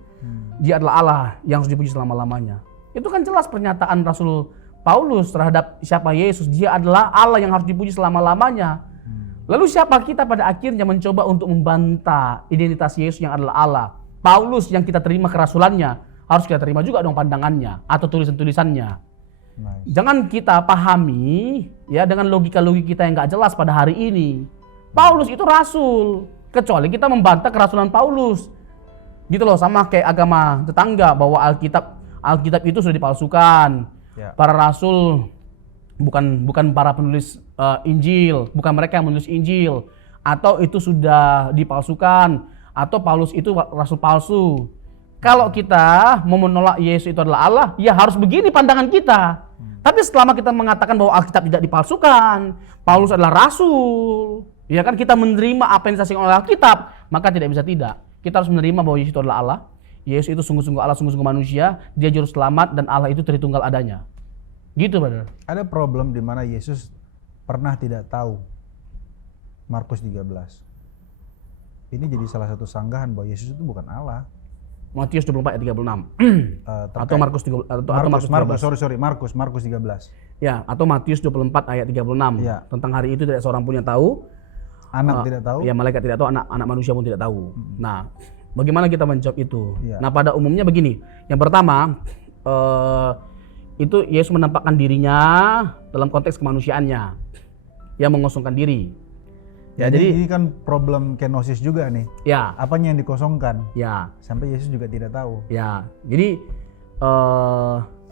Dia adalah Allah yang harus dipuji selama-lamanya. Itu kan jelas pernyataan Rasul Paulus terhadap siapa Yesus. Dia adalah Allah yang harus dipuji selama-lamanya. Lalu siapa kita pada akhirnya mencoba untuk membantah identitas Yesus yang adalah Allah? Paulus yang kita terima kerasulannya, harus kita terima juga dong pandangannya atau tulisan-tulisannya. Nice. Jangan kita pahami ya dengan logika-logika kita yang nggak jelas pada hari ini. Paulus itu rasul, kecuali kita membantah kerasulan Paulus. Gitu loh, sama kayak agama tetangga bahwa Alkitab itu sudah dipalsukan. Ya. Para rasul bukan para penulis Injil, bukan mereka yang menulis Injil, atau itu sudah dipalsukan, atau Paulus itu rasul palsu. Kalau kita mau menolak Yesus itu adalah Allah, ya harus begini pandangan kita. Tapi selama kita mengatakan bahwa Alkitab tidak dipalsukan, Paulus adalah rasul, ya kan, kita menerima apa yang disampaikan oleh Alkitab, maka tidak bisa tidak. Kita harus menerima bahwa Yesus itu adalah Allah. Yesus itu sungguh-sungguh Allah, sungguh-sungguh manusia, dia juru selamat dan Allah itu Tritunggal adanya. Gitu, brother. Ada problem di mana Yesus pernah tidak tahu. Markus 13. Ini jadi salah satu sanggahan bahwa Yesus itu bukan Allah. Matius 24 ayat 36. Atau Markus 13. Markus 13. Ya, atau Matius 24 ayat 36. Ya. Tentang hari itu tidak seorang pun yang tahu. Anak tidak tahu. Ya, malaikat tidak tahu, anak manusia pun tidak tahu. Nah, bagaimana kita menjawab itu? Ya. Nah, pada umumnya begini. Yang pertama, itu Yesus menampakkan dirinya dalam konteks kemanusiaannya. Yang mengosongkan diri. Ya, jadi ini kan problem kenosis juga nih. ya, Apanya yang dikosongkan? ya, Sampai Yesus juga tidak tahu. ya. Jadi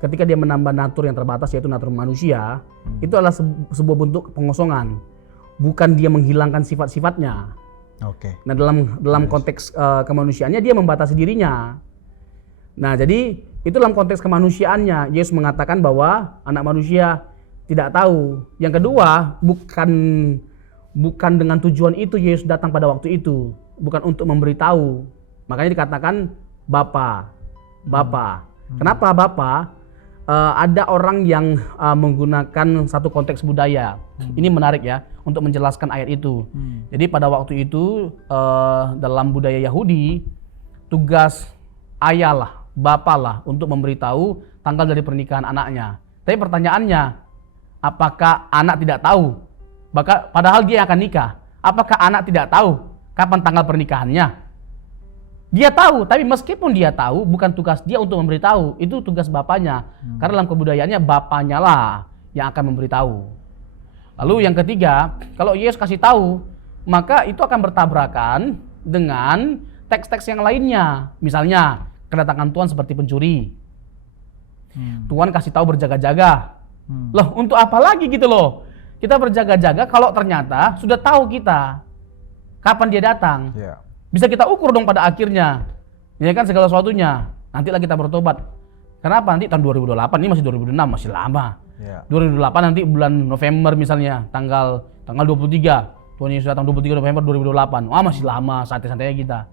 ketika dia menambah natur yang terbatas yaitu natur manusia, itu adalah sebuah bentuk pengosongan. Bukan dia menghilangkan sifat-sifatnya. Oke. Nah, dalam konteks kemanusiaannya dia membatasi dirinya. Nah, jadi itu dalam konteks kemanusiaannya Yesus mengatakan bahwa anak manusia tidak tahu. Yang kedua, bukan dengan tujuan itu Yesus datang pada waktu itu, bukan untuk memberitahu. Makanya dikatakan Bapa. Kenapa Bapa? Ada orang yang menggunakan satu konteks budaya. Ini menarik ya untuk menjelaskan ayat itu. Jadi pada waktu itu dalam budaya Yahudi, tugas ayah lah, bapak lah untuk memberitahu tanggal dari pernikahan anaknya. Tapi pertanyaannya, apakah anak tidak tahu? Padahal dia akan nikah. Apakah anak tidak tahu kapan tanggal pernikahannya? Dia tahu, tapi meskipun dia tahu, bukan tugas dia untuk memberitahu. Itu tugas bapaknya. Karena dalam kebudayaannya bapaknya lah yang akan memberitahu. Lalu yang ketiga, kalau Yesus kasih tahu, maka itu akan bertabrakan dengan teks-teks yang lainnya. Misalnya, kedatangan Tuhan seperti pencuri. Tuhan kasih tahu berjaga-jaga. Loh, untuk apa lagi gitu loh? Kita berjaga-jaga kalau ternyata sudah tahu kita kapan dia datang. Ya. Bisa kita ukur dong pada akhirnya. Ya kan, segala sesuatunya. Nantilah kita bertobat. Kenapa? Nanti tahun 2028, ini masih 2006, masih lama. Ya. 2008 nanti bulan November misalnya, tanggal 23. Tuhan Yesus datang 23 November 2008. Wah, masih lama, santai-santai kita.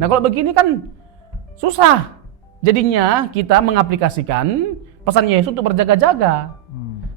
Nah, kalau begini kan susah. Jadinya kita mengaplikasikan pesan Yesus untuk berjaga-jaga.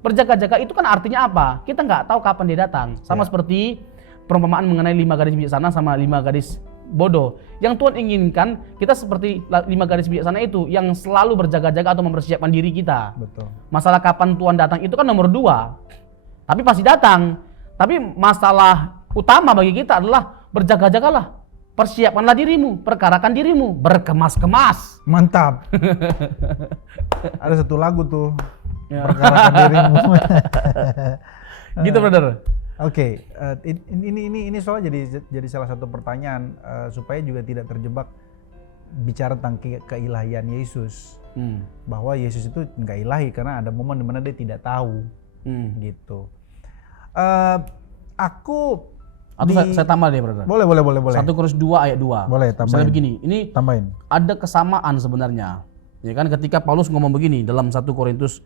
Berjaga-jaga itu kan artinya apa? Kita nggak tahu kapan dia datang. Sama seperti perumpamaan mengenai 5 gadis bijaksana sama 5 gadis bodoh. Yang Tuhan inginkan kita seperti 5 gadis bijaksana itu yang selalu berjaga-jaga atau mempersiapkan diri kita. Betul. Masalah kapan Tuhan datang itu kan nomor 2. Tapi pasti datang. Tapi masalah utama bagi kita adalah berjaga-jagalah. Persiapkanlah dirimu, perkarakan dirimu, berkemas-kemas. Mantap. Ada satu lagu tuh. Ya. Perkarakan dirimu. Gitu, brother. Oke, ini soalnya jadi salah satu pertanyaan supaya juga tidak terjebak bicara tentang keilahian Yesus. Bahwa Yesus itu nggak ilahi karena ada momen di mana dia tidak tahu. Gitu. Saya tambah deh, brother. Boleh. 1 Korintus 2 ayat 2. Boleh, tambahin. Misalnya begini, ini Tambahin. ada kesamaan sebenarnya. Ya kan, ketika Paulus ngomong begini dalam 1 Korintus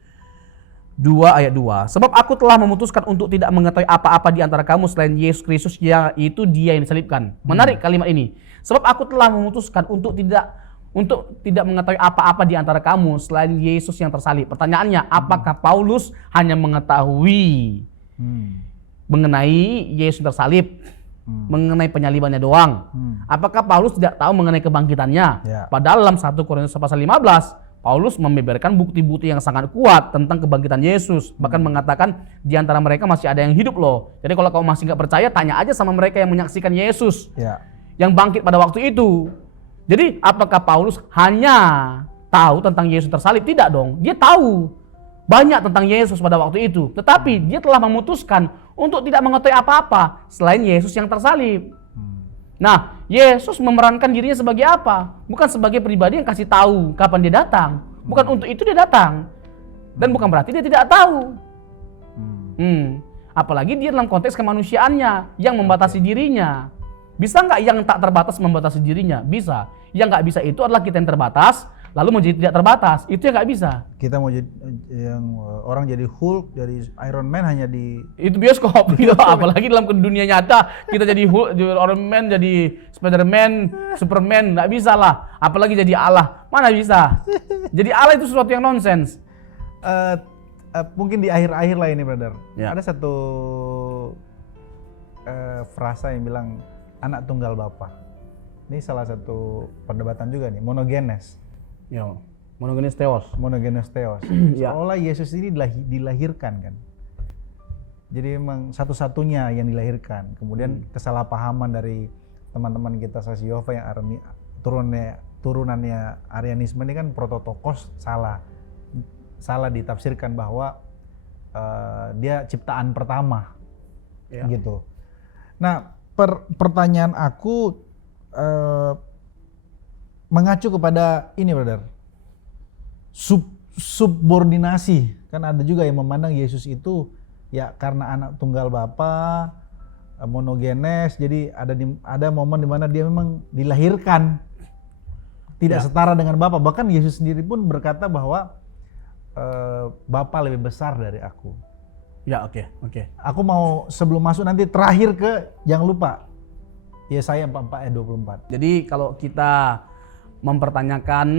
2 ayat 2. Sebab aku telah memutuskan untuk tidak mengetahui apa-apa di antara kamu selain Yesus Kristus, yaitu Dia yang disalibkan. Menarik kalimat ini. Sebab aku telah memutuskan untuk tidak mengetahui apa-apa di antara kamu selain Yesus yang tersalib. Pertanyaannya, apakah Paulus hanya mengetahui mengenai Yesus yang tersalib, mengenai penyalibannya doang? Apakah Paulus tidak tahu mengenai kebangkitannya? Ya. Padahal dalam 1 Korintus pasal 15, Paulus membeberkan bukti-bukti yang sangat kuat tentang kebangkitan Yesus. Bahkan mengatakan di antara mereka masih ada yang hidup loh. Jadi kalau kamu masih nggak percaya, tanya aja sama mereka yang menyaksikan Yesus yang bangkit pada waktu itu. Jadi apakah Paulus hanya tahu tentang Yesus tersalib? Tidak dong. Dia tahu banyak tentang Yesus pada waktu itu. Tetapi dia telah memutuskan untuk tidak mengetahui apa-apa selain Yesus yang tersalib. Nah, Yesus memerankan dirinya sebagai apa? Bukan sebagai pribadi yang kasih tahu kapan dia datang. Bukan untuk itu dia datang. Dan bukan berarti dia tidak tahu. Apalagi dia dalam konteks kemanusiaannya yang membatasi dirinya. Bisa nggak yang tak terbatas membatasi dirinya? Bisa. Yang nggak bisa itu adalah kita yang terbatas, lalu menjadi tidak terbatas. Itu yang nggak bisa. Kita mau jadi orang jadi Hulk, jadi Iron Man hanya di Itu bioskop gitu. Apalagi dalam dunia nyata kita jadi Hulk, jadi Iron Man, jadi Spider-Man, Superman, nggak bisa lah. Apalagi jadi Allah, mana bisa? Jadi Allah itu sesuatu yang nonsens. mungkin di akhir-akhir lah ini, brother. Ya. Ada satu frasa yang bilang anak tunggal Bapa. Ini salah satu perdebatan juga nih, monogenes. Ya, monogenes theos. Monogenes theos. Ya. Seolah Yesus ini dilahirkan kan. Jadi memang satu-satunya yang dilahirkan. Kemudian kesalahpahaman dari teman-teman kita saksi Yehova yang turunannya Arianisme ini kan prototokos salah ditafsirkan bahwa dia ciptaan pertama. Ya. Gitu. Nah, pertanyaan aku mengacu kepada ini, brother. Subordinasi. Kan ada juga yang memandang Yesus itu ya karena anak tunggal Bapa, monogenes, jadi ada momen di mana dia memang dilahirkan tidak setara dengan Bapa. Bahkan Yesus sendiri pun berkata bahwa Bapa lebih besar dari aku. Ya, oke. Aku mau sebelum masuk nanti terakhir ke jangan lupa Yesaya 44 ayat 24. Jadi kalau kita mempertanyakan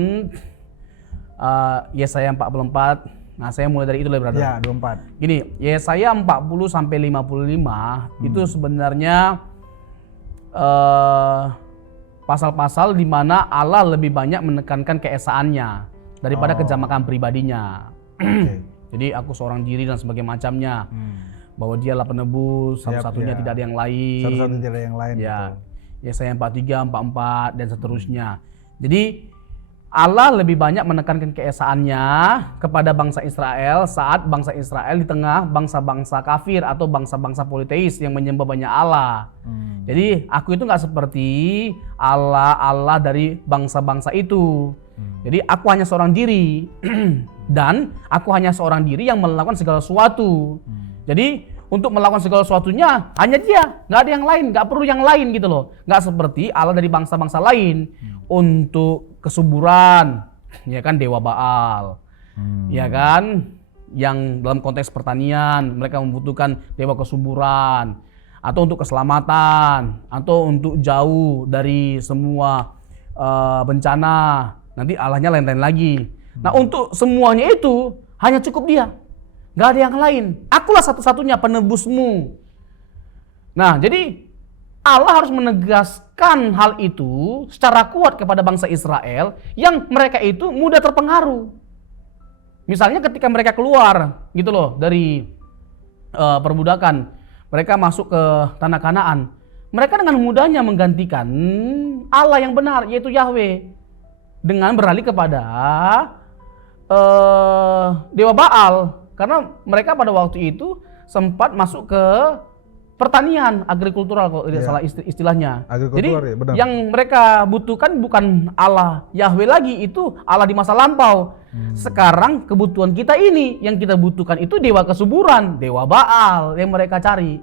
Yesaya 44, nah saya mulai dari itu lah, brother. Ya, 24. Gini, Yesaya 40 sampai 55 itu sebenarnya pasal-pasal di mana Allah lebih banyak menekankan keesaannya daripada kejamakan pribadinya. Okay. Jadi aku seorang diri dan sebagainya macamnya. Bahwa dialah penebus, satu-satunya tidak ada yang lain. Satu-satunya tidak ada yang lain. Ya. Betul. Yesaya 43, 44 dan seterusnya. Jadi Allah lebih banyak menekankan keesaannya kepada bangsa Israel saat bangsa Israel di tengah bangsa-bangsa kafir atau bangsa-bangsa politeis yang menyembah banyak Allah. Jadi aku itu nggak seperti Allah dari bangsa-bangsa itu. Jadi aku hanya seorang diri dan aku hanya seorang diri yang melakukan segala sesuatu. Jadi untuk melakukan segala sesuatunya hanya dia, nggak ada yang lain, nggak perlu yang lain gitu loh. Nggak seperti Allah dari bangsa-bangsa lain untuk kesuburan, ya kan dewa Baal, ya kan, yang dalam konteks pertanian mereka membutuhkan dewa kesuburan, atau untuk keselamatan, atau untuk jauh dari semua bencana. Nanti Allahnya lain-lain lagi. Nah untuk semuanya itu hanya cukup dia. Gak ada yang lain. Akulah satu-satunya penebusmu. Nah, jadi Allah harus menegaskan hal itu secara kuat kepada bangsa Israel yang mereka itu mudah terpengaruh. Misalnya ketika mereka keluar gitu loh dari perbudakan, mereka masuk ke tanah Kanaan. Mereka dengan mudahnya menggantikan Allah yang benar, yaitu Yahweh, dengan beralih kepada dewa Baal. Karena mereka pada waktu itu sempat masuk ke pertanian, agrikultural kalau tidak salah istilahnya. Jadi ya, benar. Yang mereka butuhkan bukan Allah Yahweh lagi, itu Allah di masa lampau. Sekarang kebutuhan kita ini, yang kita butuhkan itu dewa kesuburan, dewa Baal yang mereka cari.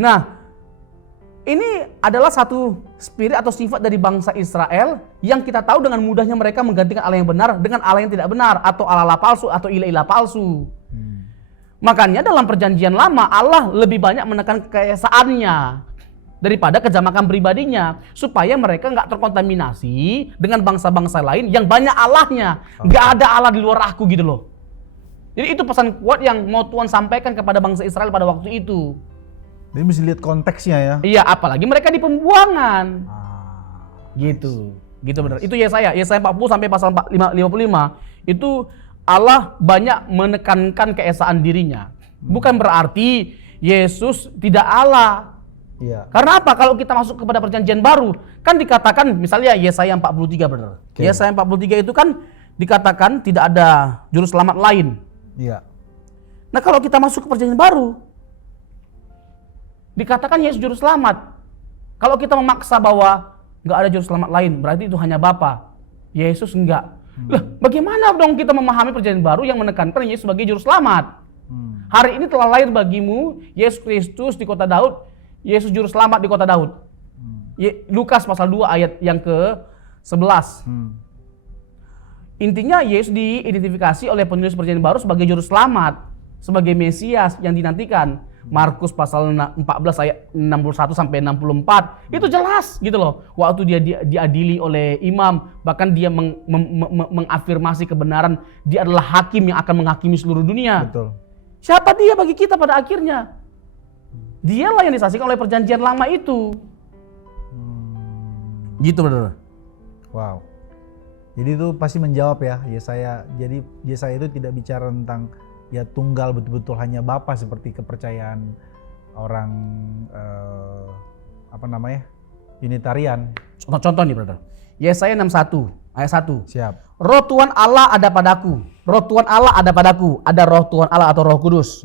Nah, ini adalah satu spirit atau sifat dari bangsa Israel yang kita tahu dengan mudahnya mereka menggantikan Allah yang benar dengan Allah yang tidak benar, atau Allah palsu atau ilah-ilah palsu. Makanya dalam perjanjian lama Allah lebih banyak menekan keesaannya daripada kejamakan pribadinya, supaya mereka nggak terkontaminasi dengan bangsa-bangsa lain yang banyak Allahnya. Nggak ada Allah di luar aku gitu loh. Jadi itu pesan kuat yang mau Tuhan sampaikan kepada bangsa Israel pada waktu itu. Jadi mesti lihat konteksnya ya. Iya, apalagi mereka di pembuangan. Gitu. Nice. Gitu benar. Itu Yesaya 40 sampai pasal 55 itu Allah banyak menekankan keesaan dirinya. Bukan berarti Yesus tidak Allah. Iya. Karena apa? Kalau kita masuk kepada perjanjian baru, kan dikatakan misalnya Yesaya 43 benar. Oke. Yesaya 43 itu kan dikatakan tidak ada juru selamat lain. Iya. Nah, kalau kita masuk ke perjanjian baru, dikatakan Yesus juru selamat. Kalau kita memaksa bahwa nggak ada juru selamat lain, berarti itu hanya Bapa. Yesus enggak. Lah, bagaimana dong kita memahami perjanjian baru yang menekankan Yesus sebagai juru selamat? Hari ini telah lahir bagimu Yesus Kristus di kota Daud, Yesus juru selamat di kota Daud. Lukas pasal 2 ayat yang ke-11. Intinya Yesus diidentifikasi oleh penulis perjanjian baru sebagai juru selamat, sebagai Mesias yang dinantikan. Markus pasal 14 ayat 61 sampai 64 itu jelas gitu loh. Waktu dia diadili oleh imam, bahkan dia mengafirmasi kebenaran dia adalah hakim yang akan menghakimi seluruh dunia. Betul. Siapa dia bagi kita pada akhirnya? Dialah yang disaksikan oleh perjanjian lama itu. Gitu benar. Wow. Jadi itu pasti menjawab ya Yesaya. Jadi Yesaya itu tidak bicara tentang ya tunggal betul-betul hanya Bapa seperti kepercayaan orang Unitarian. Contoh nih brother. Yesaya 61 ayat 1. Siap. Roh Tuhan Allah ada padaku. Roh Tuhan Allah ada padaku. Ada Roh Tuhan Allah atau Roh Kudus.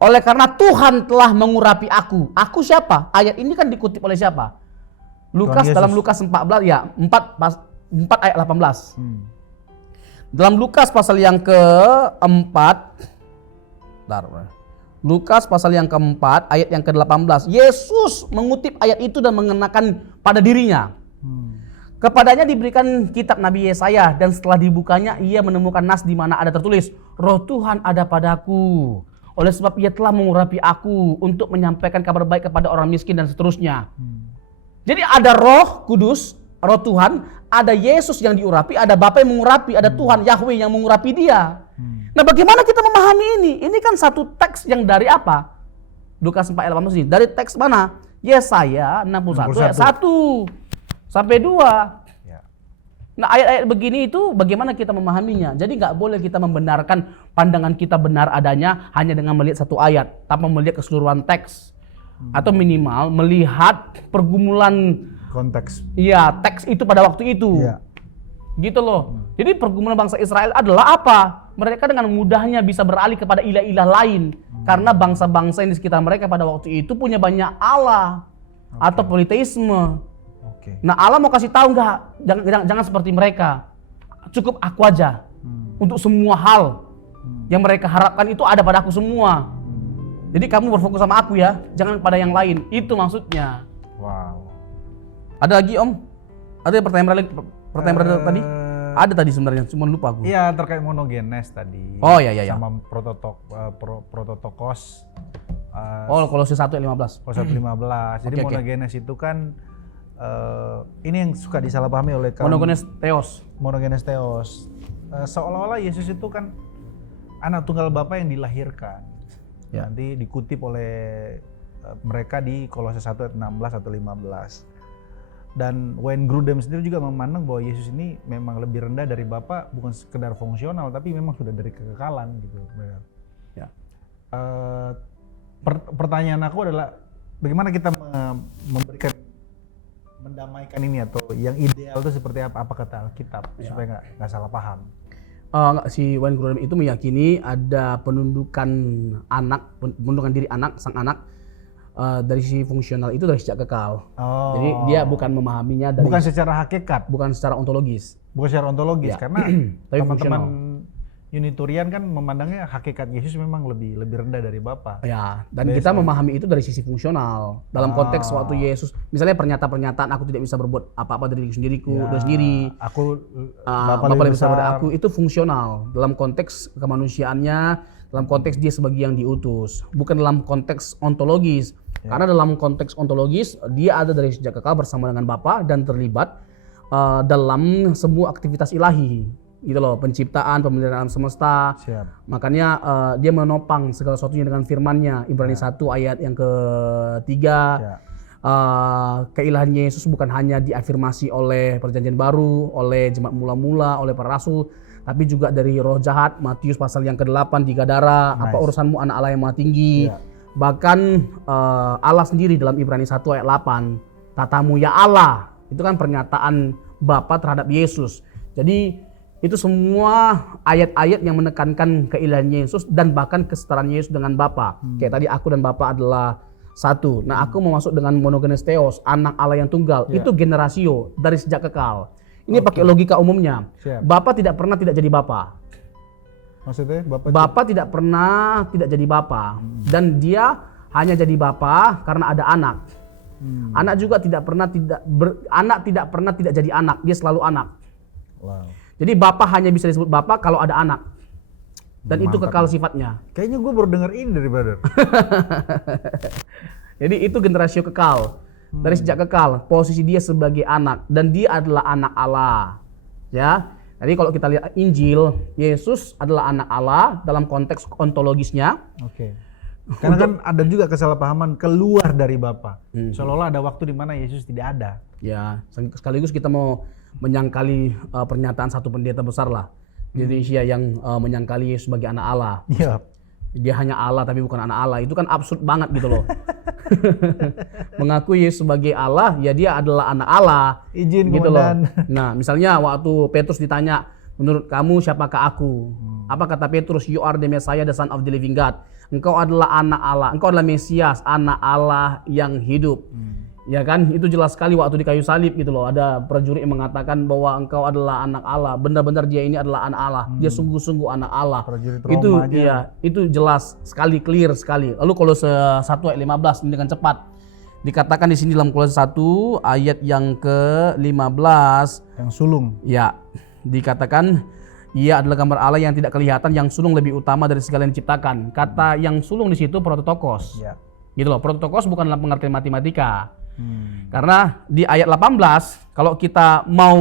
Oleh karena Tuhan telah mengurapi aku. Aku siapa? Ayat ini kan dikutip oleh siapa? Lukas, dalam Lukas 14 ya 4 ayat 18. Dalam Lukas pasal yang keempat, Lukas pasal yang keempat ayat yang ke-18, Yesus mengutip ayat itu dan mengenakan pada dirinya. Kepadanya diberikan kitab Nabi Yesaya dan setelah dibukanya ia menemukan nas di mana ada tertulis, Roh Tuhan ada padaku. Oleh sebab ia telah mengurapi aku untuk menyampaikan kabar baik kepada orang miskin dan seterusnya. Jadi ada Roh Kudus, Roh Tuhan, ada Yesus yang diurapi, ada Bapa yang mengurapi, ada Tuhan Yahweh yang mengurapi dia. Nah, bagaimana kita memahami ini? Ini kan satu teks yang dari apa? Lukas 4 ayat 18 ini. Dari teks mana? Yesaya 61 ayat 1 sampai 2. Ya. Nah, ayat-ayat begini itu bagaimana kita memahaminya? Jadi nggak boleh kita membenarkan pandangan kita benar adanya hanya dengan melihat satu ayat, tanpa melihat keseluruhan teks. Atau minimal melihat pergumulan Konteks. iya, teks itu pada waktu itu. Iya. Gitu loh. Jadi pergumulan bangsa Israel adalah apa? Mereka dengan mudahnya bisa beralih kepada ilah-ilah lain. Karena bangsa-bangsa yang di sekitar mereka pada waktu itu punya banyak Allah. Atau politeisme. Nah, Allah mau kasih tahu enggak? Jangan seperti mereka. Cukup aku aja. Untuk semua hal yang mereka harapkan itu ada pada aku semua. Jadi kamu berfokus sama aku ya, jangan pada yang lain. Itu maksudnya. Wow. Ada lagi Om? Ada pertanyaan tadi? Ada tadi sebenarnya, cuma lupa aku. Iya, terkait monogenes tadi. Oh iya. Sama prototokos. Kolose 1 ayat 15. Kolose 1:15. Jadi Oke. monogenes itu kan ini yang suka disalahpahami oleh kaum Monogenes theos. Seolah-olah Yesus itu kan anak tunggal Bapa yang dilahirkan. Ya. Nanti dikutip oleh mereka di Kolose 1 ayat 16 atau 15. Dan Wayne Grudem sendiri juga memandang bahwa Yesus ini memang lebih rendah dari Bapa, bukan sekedar fungsional tapi memang sudah dari kekekalan gitu. Ya. Pertanyaan aku adalah bagaimana kita mendamaikan ini, atau yang ideal itu seperti apa kata Alkitab supaya nggak salah paham. Si Wayne Grudem itu meyakini ada penundukan diri anak, sang anak dari sisi fungsional itu dari sejak kekal. Jadi dia bukan memahaminya dari bukan secara hakikat, bukan secara ontologis. Bukan secara ontologis, Ya. karena Tapi teman-teman Unitarian kan memandangnya hakikat Yesus memang lebih rendah dari Bapa. Ya, dan kita memahami itu dari sisi fungsional. Dalam konteks waktu Yesus, misalnya pernyataan aku tidak bisa berbuat apa-apa dari diriku sendiri. Aku Bapa lebih besar dari aku, itu fungsional. Dalam konteks kemanusiaannya, dalam konteks dia sebagai yang diutus, bukan dalam konteks ontologis. Karena dalam konteks ontologis dia ada dari sejak kekal bersama dengan Bapa dan terlibat dalam semua aktivitas ilahi, gitu loh, penciptaan, pemeliharaan semesta. Siap. Makanya dia menopang segala sesuatunya dengan firman-Nya. Ibrani 1 ayat yang ketiga. Ya. Keilahan Yesus bukan hanya diafirmasi oleh perjanjian baru, oleh jemaat mula-mula, oleh para rasul, tapi juga dari roh jahat. Matius pasal yang ke-8 di Gadara, apa urusanmu anak Allah yang maha tinggi. Ya. Bahkan Allah sendiri dalam Ibrani 1 ayat 8, tatamu ya Allah, itu kan pernyataan Bapa terhadap Yesus. Jadi itu semua ayat-ayat yang menekankan keilahan Yesus dan bahkan kesetaraan Yesus dengan Bapa. Kayak tadi aku dan Bapa adalah satu. Nah, aku mau masuk dengan monogenes theos, anak Allah yang tunggal. Itu generasio dari sejak kekal. Ini pakai logika umumnya. Siap. Bapa tidak pernah tidak jadi Bapa. Maksudnya Bapa tidak pernah tidak jadi Bapa. Dan dia hanya jadi Bapa karena ada anak. Anak juga tidak pernah anak tidak pernah tidak jadi anak. Dia selalu anak. Wow. Jadi Bapa hanya bisa disebut Bapa kalau ada anak. Dan itu Mantap. kekal sifatnya. Kayaknya gue baru denger ini dari brother. Jadi itu generasio kekal. Dari sejak kekal, posisi dia sebagai anak dan dia adalah anak Allah. Ya. Jadi kalau kita lihat Injil, Yesus adalah anak Allah dalam konteks ontologisnya. Oke. Karena kan ada juga kesalahpahaman keluar dari Bapa. Seolah-olah ada waktu di mana Yesus tidak ada. Ya, sekaligus kita mau menyangkali pernyataan satu pendeta besar lah di Indonesia yang menyangkali Yesus sebagai anak Allah. Iya. Dia hanya Allah tapi bukan anak Allah. Itu kan absurd banget gitu loh. Mengaku Yesus sebagai Allah, ya dia adalah anak Allah. Izin gitu loh. komandan. Nah, misalnya waktu Petrus ditanya, menurut kamu siapakah aku? Apa kata Petrus? You are the Messiah, the Son of the Living God. Engkau adalah anak Allah. Engkau adalah Mesias, anak Allah yang hidup. Ya kan, itu jelas sekali waktu di kayu salib gitu loh. Ada prajurit yang mengatakan bahwa engkau adalah anak Allah. Benar-benar dia ini adalah anak Allah. Dia sungguh-sungguh anak Allah. Prajurit Itu Roma aja. iya, itu jelas sekali, clear sekali. Lalu Kolose 1 ayat 15 ini dengan cepat. Dikatakan di sini dalam Kolose 1 ayat yang ke-15, Yang sulung. ya, dikatakan ia adalah gambar Allah yang tidak kelihatan, yang sulung lebih utama dari segala yang diciptakan. Kata yang sulung di situ prototokos. Ya. Gitu loh, prototokos bukan dalam pengertian matematika. Karena di ayat 18 kalau kita mau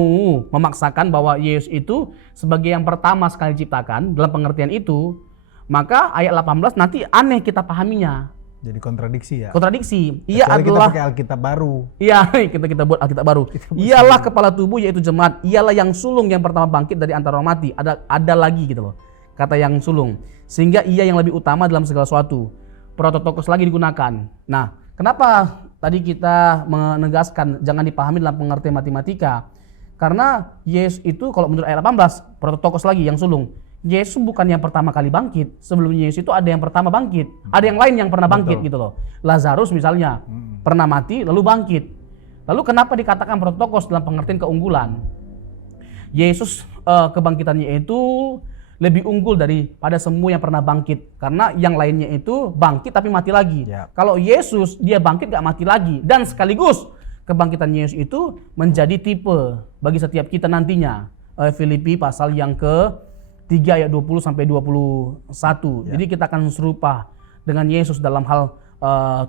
memaksakan bahwa Yesus itu sebagai yang pertama sekali diciptakan dalam pengertian itu, maka ayat 18 nanti aneh kita pahaminya. Jadi kontradiksi ya. Kontradiksi. Ia Kecuali adalah kita pakai Alkitab baru. Iya, kita buat Alkitab baru. Ialah kepala tubuh yaitu jemaat. Ialah yang sulung yang pertama bangkit dari antara orang mati. Ada lagi gitu loh. Kata yang sulung. Sehingga ia yang lebih utama dalam segala sesuatu. Prototokos lagi digunakan. Nah, kenapa tadi kita menegaskan jangan dipahami dalam pengertian matematika? Karena Yesus itu kalau menurut ayat 18, prototokos lagi yang sulung. Yesus bukan yang pertama kali bangkit. Sebelumnya Yesus itu ada yang pertama bangkit. Ada yang lain yang pernah bangkit gitu loh. Lazarus misalnya pernah mati lalu bangkit. Lalu kenapa dikatakan prototokos dalam pengertian keunggulan? Yesus kebangkitannya itu lebih unggul daripada semua yang pernah bangkit. Karena yang lainnya itu bangkit tapi mati lagi. Ya. Kalau Yesus dia bangkit gak mati lagi. Dan sekaligus kebangkitan Yesus itu menjadi tipe bagi setiap kita nantinya. Filipi pasal yang ke 3 ayat 20 sampai 21. Ya. Jadi kita akan serupa dengan Yesus dalam hal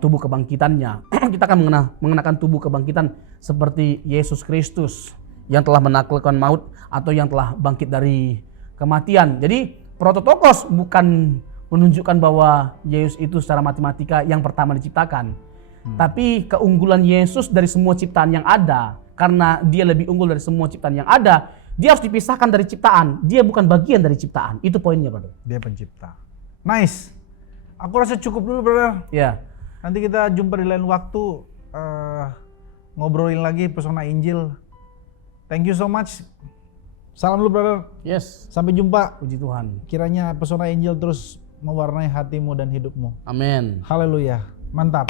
tubuh kebangkitannya. Kita akan mengenakan tubuh kebangkitan seperti Yesus Kristus yang telah menaklukkan maut atau yang telah bangkit dari kematian. Jadi prototokos bukan menunjukkan bahwa Yesus itu secara matematika yang pertama diciptakan. Tapi keunggulan Yesus dari semua ciptaan yang ada, karena dia lebih unggul dari semua ciptaan yang ada, dia harus dipisahkan dari ciptaan. Dia bukan bagian dari ciptaan. Itu poinnya, brother. Dia pencipta. Nice. Aku rasa cukup dulu, brother. Ya. Nanti kita jumpa di lain waktu. Ngobrolin lagi pesona Injil. Thank you so much. Salam dulu, brother. Yes. Sampai jumpa. Puji Tuhan. Kiranya pesona Injil terus mewarnai hatimu dan hidupmu. Amin. Haleluya. Mantap.